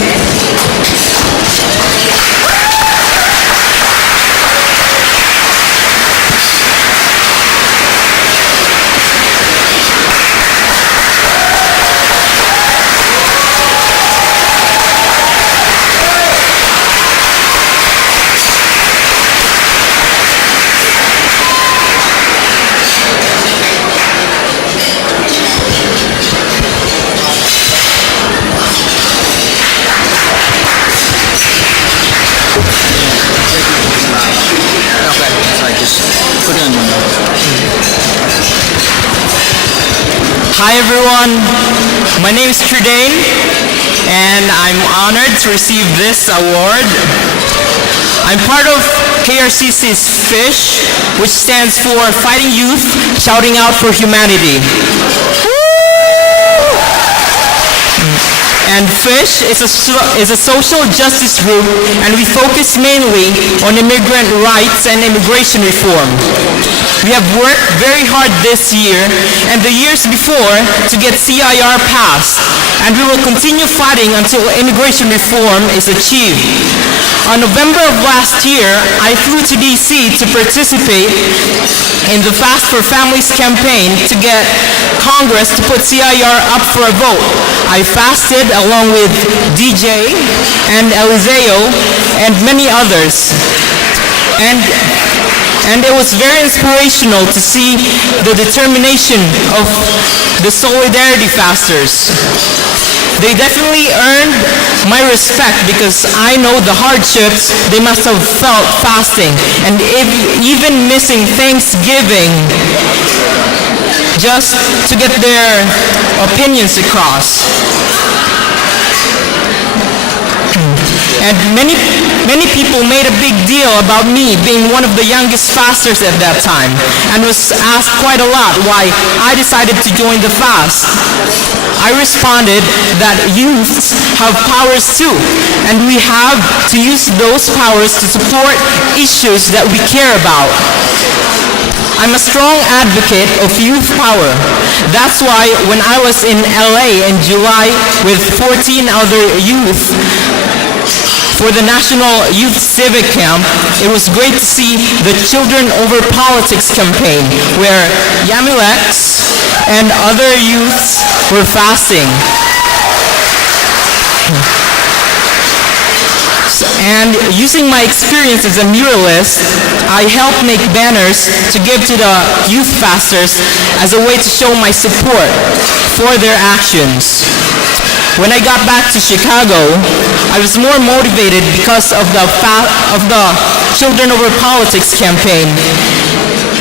Hi everyone, my name is Tredane and I'm honored to receive this award. I'm part of KRCC's FISH, which stands for Fighting Youth, Shouting Out for Humanity. And FISH is a social justice group, and we focus mainly on immigrant rights and immigration reform. We have worked very hard this year and the years before to get CIR passed, and we will continue fighting until immigration reform is achieved. On November of last year, I flew to DC to participate in the Fast for Families campaign to get Congress to put CIR up for a vote. I fasted along with DJ and Eliseo and many others. And it was very inspirational to see the determination of the Solidarity Fasters. They definitely earned my respect because I know the hardships they must have felt fasting and even missing Thanksgiving just to get their opinions across. And many people made a big deal about me being one of the youngest fasters at that time and was asked quite a lot why I decided to join the fast. I responded that youths have powers too, and we have to use those powers to support issues that we care about. I'm a strong advocate of youth power. That's why when I was in LA in July with 14 other youth for the National Youth Civic Camp, it was great to see the Children Over Politics campaign where Yamilex and other youths were fasting. And using my experience as a muralist, I helped make banners to give to the youth fasters as a way to show my support for their actions. When I got back to Chicago, I was more motivated because of the Children Over Politics campaign.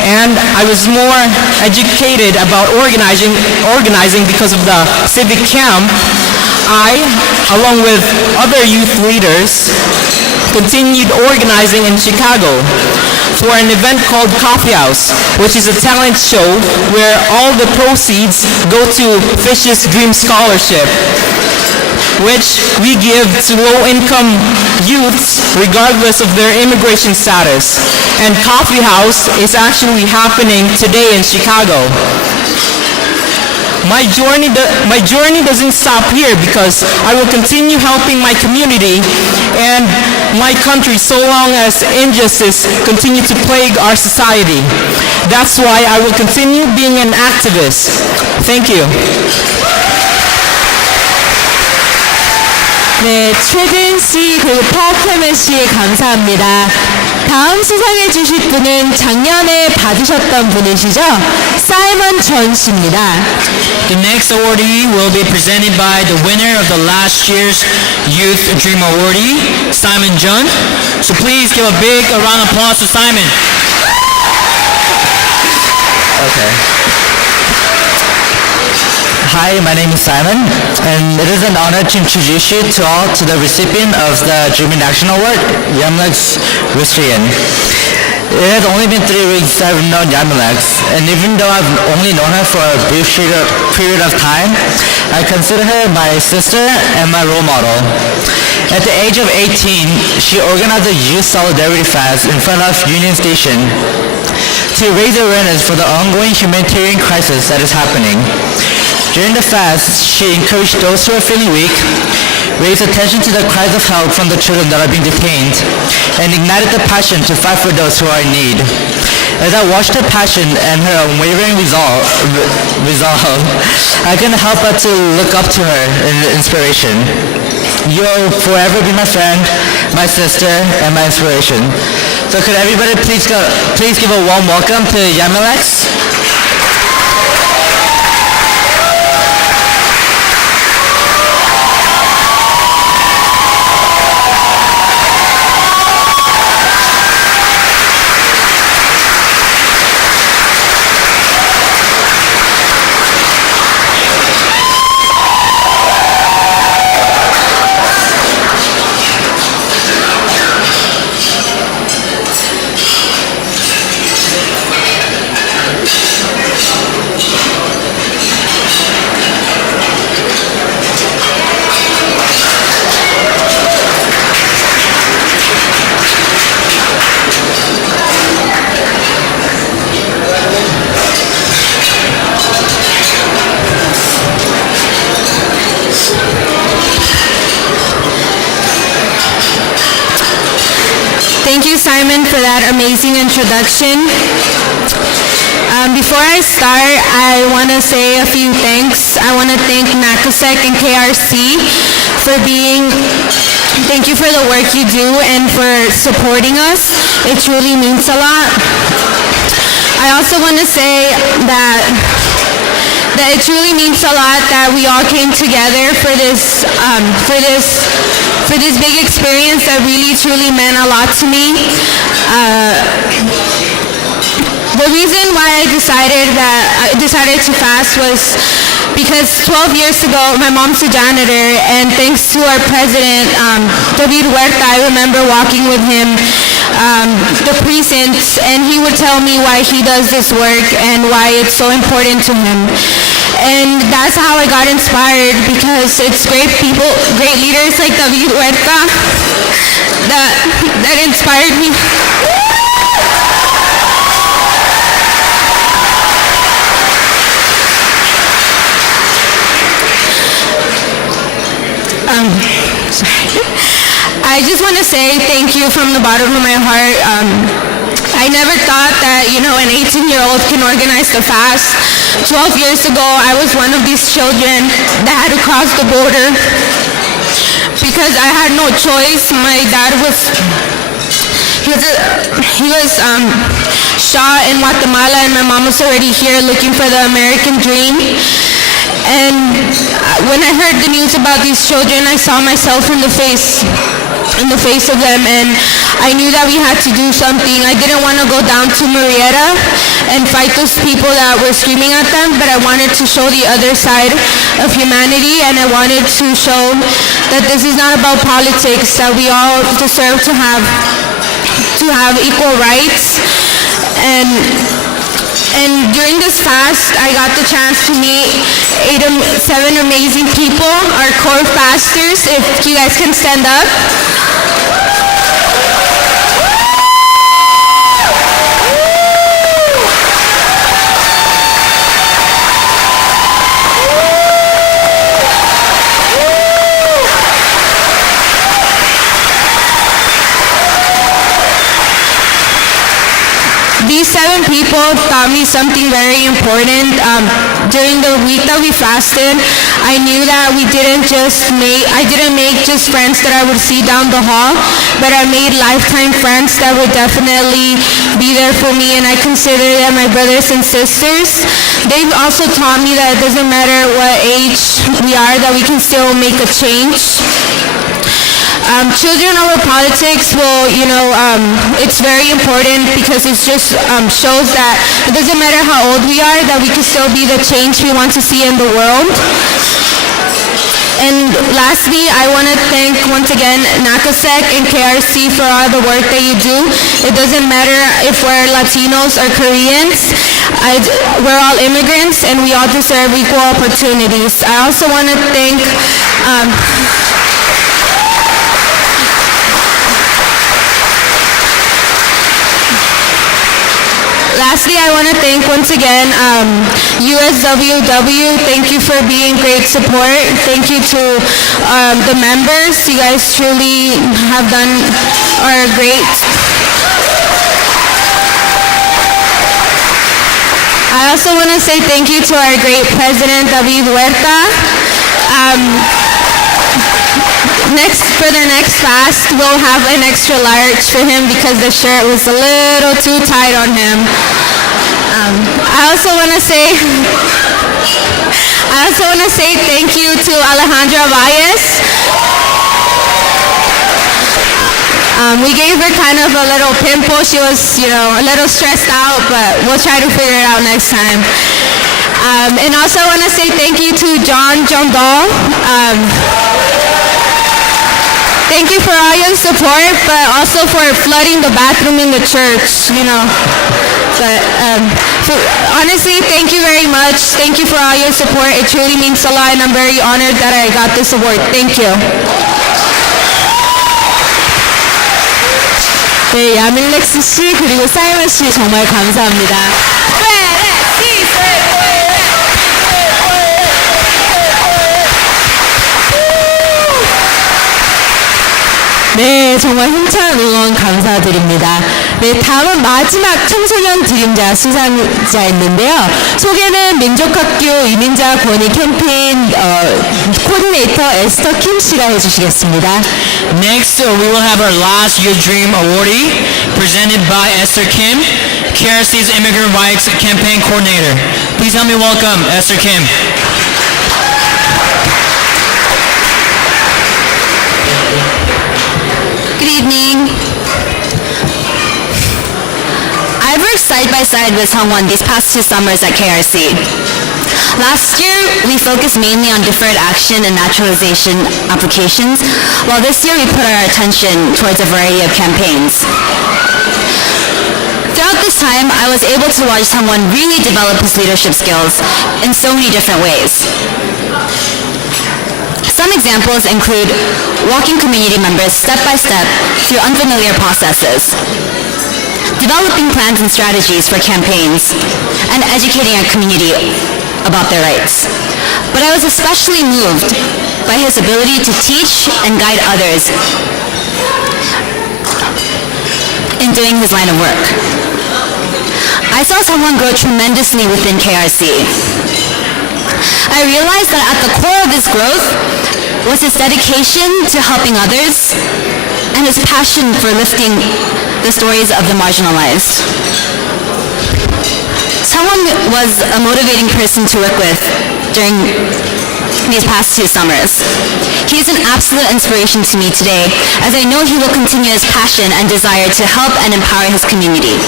And I was more educated about organizing because of the civic camp. I, along with other youth leaders, continued organizing in Chicago for an event called Coffee House, which is a talent show where all the proceeds go to Fish's Dream Scholarship, which we give to low-income youths regardless of their immigration status. And Coffee House is actually happening today in Chicago. my journey doesn't stop here because I will continue helping my community and my country so long as injustice continue to plague our society. That's why I will continue being an activist. Thank you. 네, 최진 씨 그리고 파워캐맨 씨 감사합니다. 다음 수상해 주실 분은 작년에 받으셨던 분이시죠? 사이먼 전 씨입니다. The next awardee will be presented by the winner of the last year's Youth Dream Awardee, Simon Jun. So please give a big round of applause to Simon. Okay. Hi, my name is Simon, and it is an honor to introduce you to all to the recipient of the Dream in Action Award, Yamlex Wistrian. It has only been 3 weeks I've known Yamlex, and even though I've only known her for a brief period of time, I consider her my sister and my role model. At the age of 18, she organized a youth solidarity fast in front of Union Station to raise awareness for the ongoing humanitarian crisis that is happening. During the fast, she encouraged those who are feeling weak, raised attention to the cries of help from the children that are being detained, and ignited the passion to fight for those who are in need. As I watched her passion and her unwavering resolve, I couldn't help but to look up to her in inspiration. You'll forever be my friend, my sister, and my inspiration. So could everybody please give a warm welcome to Yamlex? Thank you, Simon, for that amazing introduction. Before I start, I want to say a few thanks. I want to thank NACOSEC and KRC thank you for the work you do and for supporting us. It truly means a lot. I also want to say that it truly means a lot that we all came together for this big experience that really truly meant a lot to me. The reason why I decided to fast was because 12 years ago, my mom's a janitor, and thanks to our president, David Huerta, I remember walking with him the precincts, and he would tell me why he does this work and why it's so important to him. And that's how I got inspired, because it's great leaders like David Huerta that inspired me. I just want to say thank you from the bottom of my heart. I never thought that, an 18-year-old can organize the fast. 12 years ago, I was one of these children that had to cross the border because I had no choice. My dad was shot in Guatemala, and my mom was already here looking for the American dream. And when I heard the news about these children, I saw myself in the face of them, and I knew that we had to do something. I didn't want to go down to Murrieta and fight those people that were screaming at them, but I wanted to show the other side of humanity, and I wanted to show that this is not about politics, that we all deserve to have equal rights. And during this fast, I got the chance to meet 7 amazing people, our core fasters, if you guys can stand up. these 7 people taught me something very important. During the week that we fasted, I knew that I didn't make just friends that I would see down the hall, but I made lifetime friends that would definitely be there for me, and I consider them my brothers and sisters. They've also taught me that it doesn't matter what age we are, that we can still make a change. Children over politics it's very important because it just shows that it doesn't matter how old we are, that we can still be the change we want to see in the world. And lastly, I want to thank once again NACASEC and KRC for all the work that you do. It doesn't matter if we're Latinos or Koreans. We're all immigrants and we all deserve equal opportunities. I also want to thank Lastly, I want to thank once again USWW. Thank you for being great support. Thank you to the members. You guys truly are great. I also want to say thank you to our great president, David Huerta. For the next fast, we'll have an extra large for him because the shirt was a little too tight on him. I also want to say thank you to Alejandra Valles. We gave her kind of a little pimple. She was, a little stressed out, but we'll try to figure it out next time. And also I want to say thank you to John Dahl. Thank you for all your support, but also for flooding the bathroom in the church, But honestly, thank you very much. Thank you for all your support. It truly means a lot, and I'm very honored that I got this award. Thank you. 네, 야밀렉스 씨 그리고 사이먼 씨 정말 감사합니다. 네, 정말 힘찬 응원 감사드립니다. 네, 다음은 마지막 청소년 드림자 수상자였는데요. 소개는 민족학교 이민자 권익 캠페인 코디네이터 에스터 킴 씨가 해주시겠습니다. Next, we will have our last Your Dream awardee, presented by Esther Kim, KRC's Immigrant Rights Campaign Coordinator. Please help me welcome Esther Kim. Good evening. I've worked side by side with Sungwon these past 2 summers at KRC. Last year, we focused mainly on deferred action and naturalization applications, while this year we put our attention towards a variety of campaigns. Throughout this time, I was able to watch Sungwon really develop his leadership skills in so many different ways. Some examples include walking community members step by step through unfamiliar processes, developing plans and strategies for campaigns, and educating our community about their rights. But I was especially moved by his ability to teach and guide others in doing his line of work. I saw someone grow tremendously within KRC. I realized that at the core of his growth was his dedication to helping others and his passion for lifting the stories of the marginalized. Someone was a motivating person to work with during these past 2 summers. He is an absolute inspiration to me today, as I know he will continue his passion and desire to help and empower his community.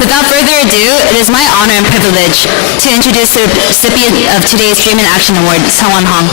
Without further ado, it is my honor and privilege to introduce the recipient of today's Dream in Action Award, Sungwon Hong.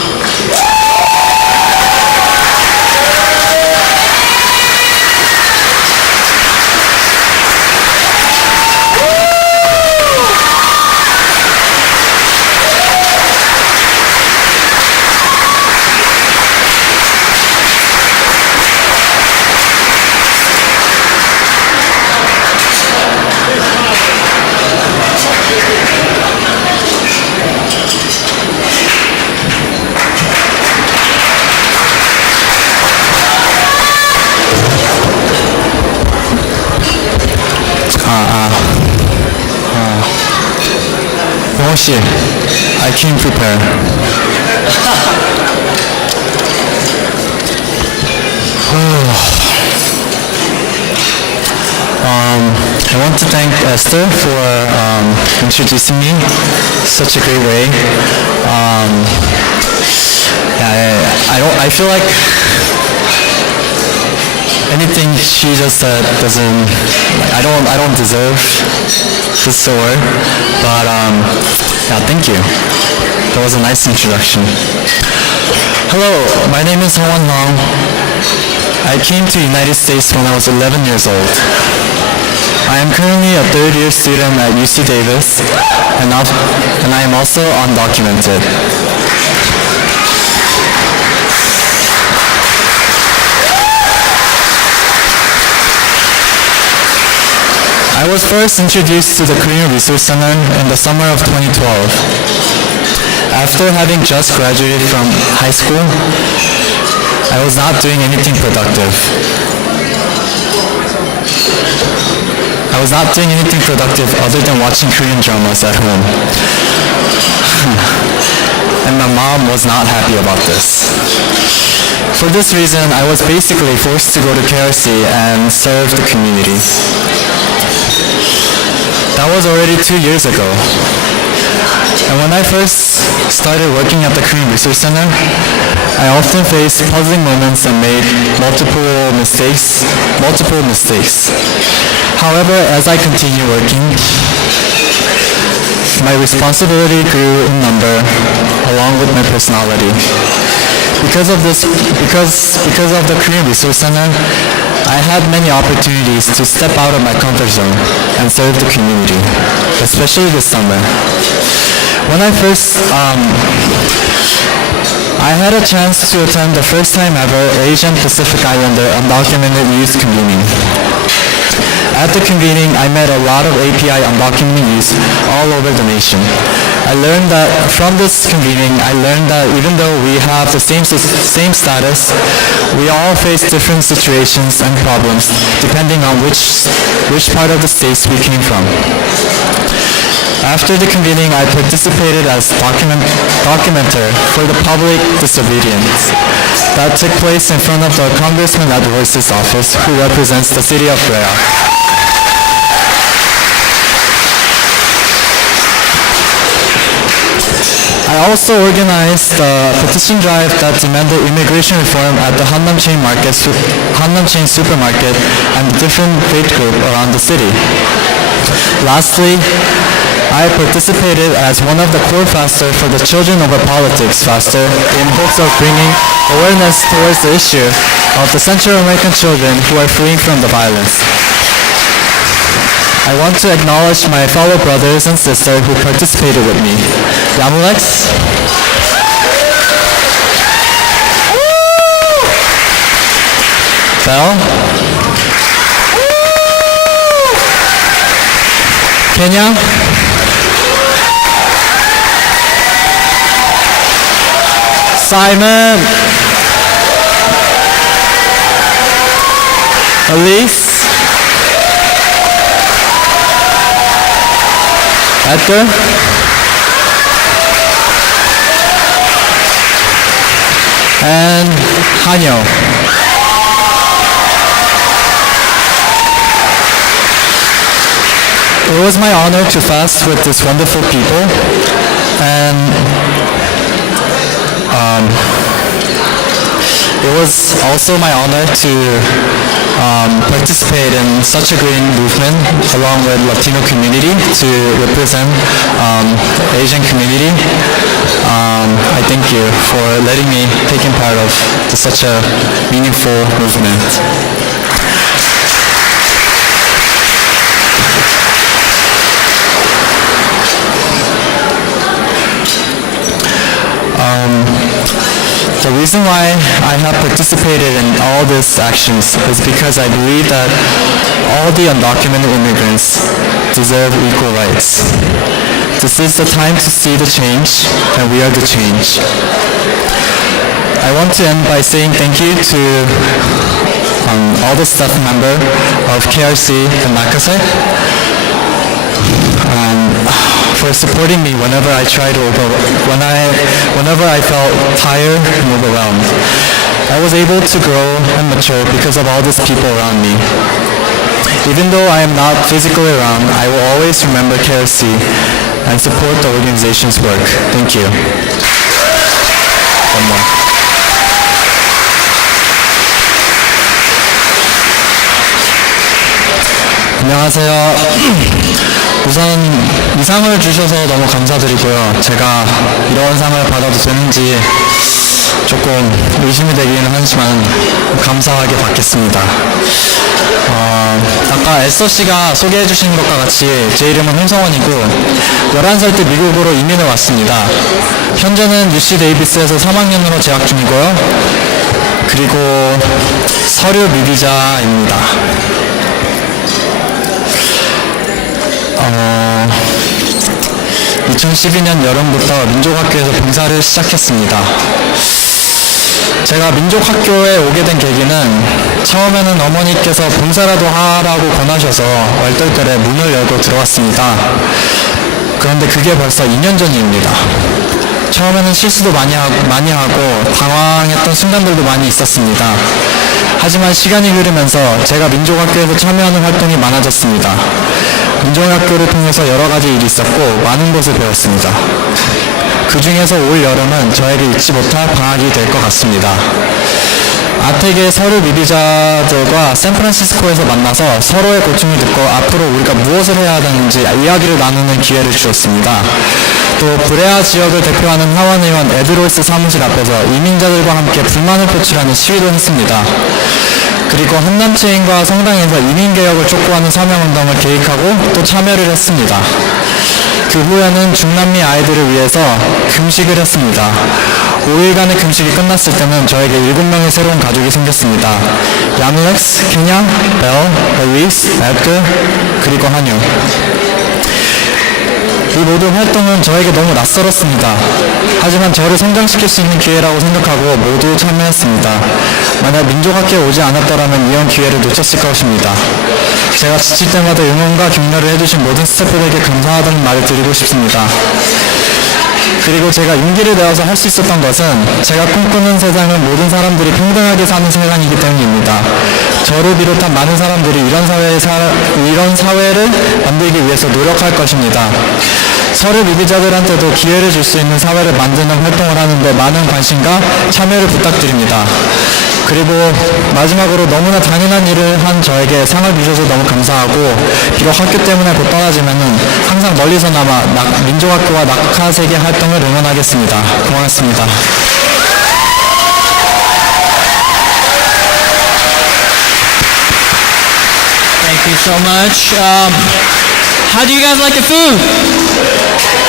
씨, I came prepared. I want to thank Esther for introducing me such a great way. I feel like anything she just said doesn't, I don't deserve this award, but yeah, thank you. That was a nice introduction. Hello, my name is Hwan Long. I came to the United States when I was 11 years old. I am currently a third-year student at UC Davis, and I am also undocumented. I was first introduced to the Korean Resource Center in the summer of 2012. After having just graduated from high school, I was not doing anything productive. I was not doing anything productive other than watching Korean dramas at home. And my mom was not happy about this. For this reason, I was basically forced to go to KRC and serve the community. That was already 2 years ago. And when I first started working at the Korean Resource Center, I often faced puzzling moments and made multiple mistakes. However, as I continued working, my responsibility grew in number along with my personality. Because of the Korean Resource Center, I had many opportunities to step out of my comfort zone and serve the community, especially this summer. When I had a chance to attend the first time ever Asian Pacific Islander undocumented youth convening. At the convening, I met a lot of API undocumented youth all over the nation. From this convening, I learned that even though we have the same status, we all face different situations and problems depending on which part of the states we came from. After the convening, I participated as documenter for the public disobedience that took place in front of the Congressman at Royce's office, who represents the city of Korea. I also organized a petition drive that demanded immigration reform at the Hannam Chain Supermarket and different trade group around the city. Lastly, I participated as one of the core faster for the Children Over Politics faster in hopes of bringing awareness towards the issue of the Central American children who are fleeing from the violence. I want to acknowledge my fellow brothers and sisters who participated with me. Yamulex. Bell. Kenya. Simon. Elise. Edgar. And Hanyo. It was my honor to fast with these wonderful people, and it was also my honor to participate in such a great movement along with Latino community to represent Asian community. I thank you for letting me take part of such a meaningful movement. The reason why I have participated in all these actions is because I believe that all the undocumented immigrants deserve equal rights. This is the time to see the change, and we are the change. I want to end by saying thank you to all the staff members of KRC and Nakase. for supporting me whenever I whenever I felt tired and overwhelmed. I was able to grow and mature because of all these people around me. Even though I am not physically around, I will always remember KRC and support the organization's work. Thank you. One more. 안녕하세요. 우선 이 상을 주셔서 너무 감사드리고요. 제가 이런 상을 받아도 되는지 조금 의심이 되기는 하지만 감사하게 받겠습니다. 아까 애써 씨가 소개해 주신 것과 같이 제 이름은 홍성원이고 11살 때 미국으로 이민을 왔습니다. 현재는 UC 데이비스에서 3학년으로 재학 중이고요. 그리고 서류 미비자입니다. 2012년 여름부터 민족학교에서 봉사를 시작했습니다. 제가 민족학교에 오게 된 계기는 처음에는 어머니께서 봉사라도 하라고 권하셔서 얼떨결에 문을 열고 들어왔습니다. 그런데 그게 벌써 2년 전입니다. 처음에는 실수도 많이 하고 당황했던 순간들도 많이 있었습니다. 하지만 시간이 흐르면서 제가 민족학교에서 참여하는 활동이 많아졌습니다. 민족학교를 통해서 여러 가지 일이 있었고 많은 것을 배웠습니다. 그 중에서 올 여름은 저에게 잊지 못할 방학이 될 것 같습니다. 아텍의 서류 미비자들과 샌프란시스코에서 만나서 서로의 고충을 듣고 앞으로 우리가 무엇을 해야 하는지 이야기를 나누는 기회를 주었습니다. 또 브레아 지역을 대표하는 하원 의원 에드로이스 사무실 앞에서 이민자들과 함께 불만을 표출하는 시위도 했습니다. 그리고 한남체인과 성당에서 이민개혁을 촉구하는 사명운동을 계획하고 또 참여를 했습니다. 그 후에는 중남미 아이들을 위해서 금식을 했습니다. 5일간의 금식이 끝났을 때는 저에게 7명의 새로운 가족이 생겼습니다. 야밀렉스, 케냐, 벨, 엘리스, 에드, 그리고 한유. 이 모든 활동은 저에게 너무 낯설었습니다. 하지만 저를 성장시킬 수 있는 기회라고 생각하고 모두 참여했습니다. 만약 민족학교에 오지 않았더라면 이런 기회를 놓쳤을 것입니다. 제가 지칠 때마다 응원과 격려를 해주신 모든 스태프들에게 감사하다는 말을 드리고 싶습니다. 그리고 제가 용기를 내어서 할 수 있었던 것은 제가 꿈꾸는 세상은 모든 사람들이 평등하게 사는 세상이기 때문입니다. 저를 비롯한 많은 사람들이 이런 사회를 만들기 위해서 노력할 것입니다. 서류 미비자들한테도 기회를 줄 수 있는 사회를 만드는 활동을 하는데 많은 관심과 참여를 부탁드립니다. 그리고 마지막으로 너무나 당연한 일을 한 저에게 상을 주셔서 너무 감사하고 비록 학교 때문에 곧 떠나지만은 항상 멀리서나마 민족학교와 낙하세계 활동을 응원하겠습니다. 고맙습니다. Thank you so much. How do you guys like the food?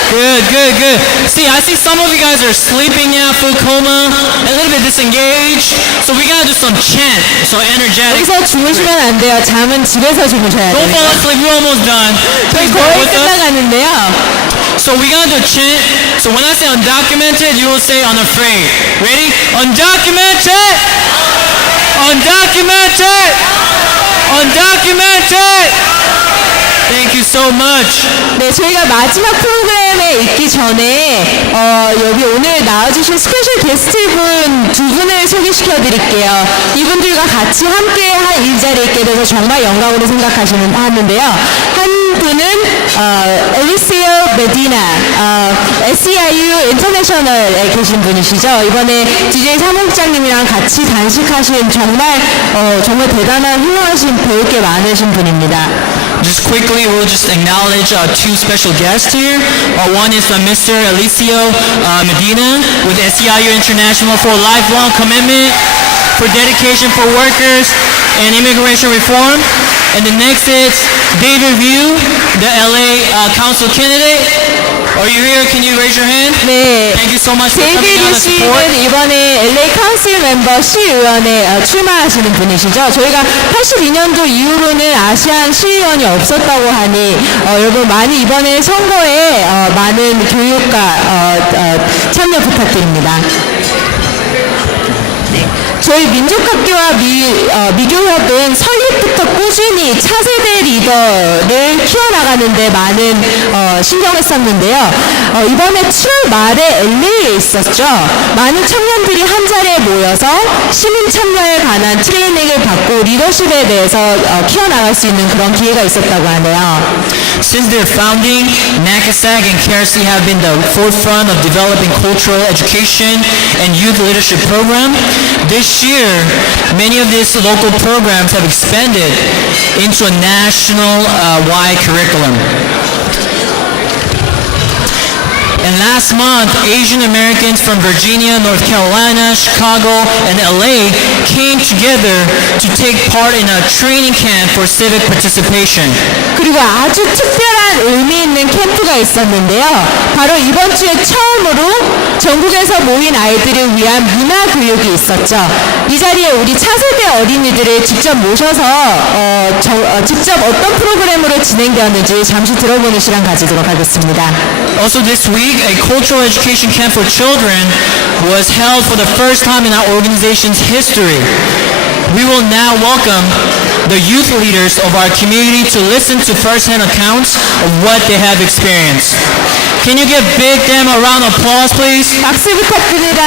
Good, good, good. See, I see some of you guys are sleeping now, food coma, a little bit disengaged. So we gotta do some chant, so energetic. 여기서 주무시면 안 돼요. 잠은 집에서 주무셔야 돼요. Don't fall asleep, we're almost done. 저희 Please bear 거의 with us. 끝나가는데요. So we gotta do chant. So when I say undocumented, you will say unafraid. Ready? Undocumented! Undocumented! Undocumented! Thank you so much. 네, 저희가 마지막 프로그램에 있기 전에 여기 오늘 나와주신 스페셜 게스트분 두 분을 소개시켜 드릴게요. 이분들과 같이 함께 한 일자리에 있게 돼서 정말 영광으로 하는데요. 한 분은 엘리시오 메디나, SEIU 인터내셔널에 계신 분이시죠. 이번에 DJ 사무국장님이랑 같이 단식하신 정말 대단한 훌륭하신 배울 게 많으신 분입니다. Just quickly, we'll just acknowledge two special guests here. One is Mr. Alicio Medina with SEIU International for lifelong commitment, for dedication for workers and immigration reform. And the next is David View, the LA Council candidate. Are you here? Can you raise your hand? 네. Thank you so much for coming 데이비드 out and support. 씨는 이번에 LA 카운슬 멤버 시의원에 출마하시는 분이시죠. 저희가 82년도 이후로는 아시안 시의원이 없었다고 하니 여러분 많이 이번에 선거에 많은 교육과 참여 부탁드립니다. 저희 민족학교와 미교협은 설립부터 꾸준히 차세대 리더 리더를 키워나가는데 많은 신경을 썼는데요. 이번에 7월 말에 LA에 있었죠. 많은 청년들이 한 자리에 모여서 시민 참여에 관한 트레이닝을 받고 리더십에 대해서 키워나갈 수 있는 그런 기회가 있었다고 하네요. Since their founding, NACASAC and KRC have been the forefront of developing cultural education and youth leadership program. This year, many of these local programs have expanded into a national-wide curriculum. And last month, Asian Americans from Virginia, North Carolina, Chicago, and LA came together to take part in a training camp for civic participation. 그리고 아주 특별한 의미 있는 캠프가 있었는데요. 바로 이번 주에 처음으로 전국에서 모인 아이들을 위한 문화 교육이 있었죠. 이 자리에 우리 차세대 어린이들을 직접 모셔서 직접 어떤 프로그램으로 진행되었는지 잠시 들어보는 시간 가지도록 하겠습니다. Also this week, a cultural education camp for children was held for the first time in our organization's history. We will now welcome the youth leaders of our community to listen to first-hand accounts of what they have experienced. Can you give them a round of applause, please? 박수 부탁드립니다.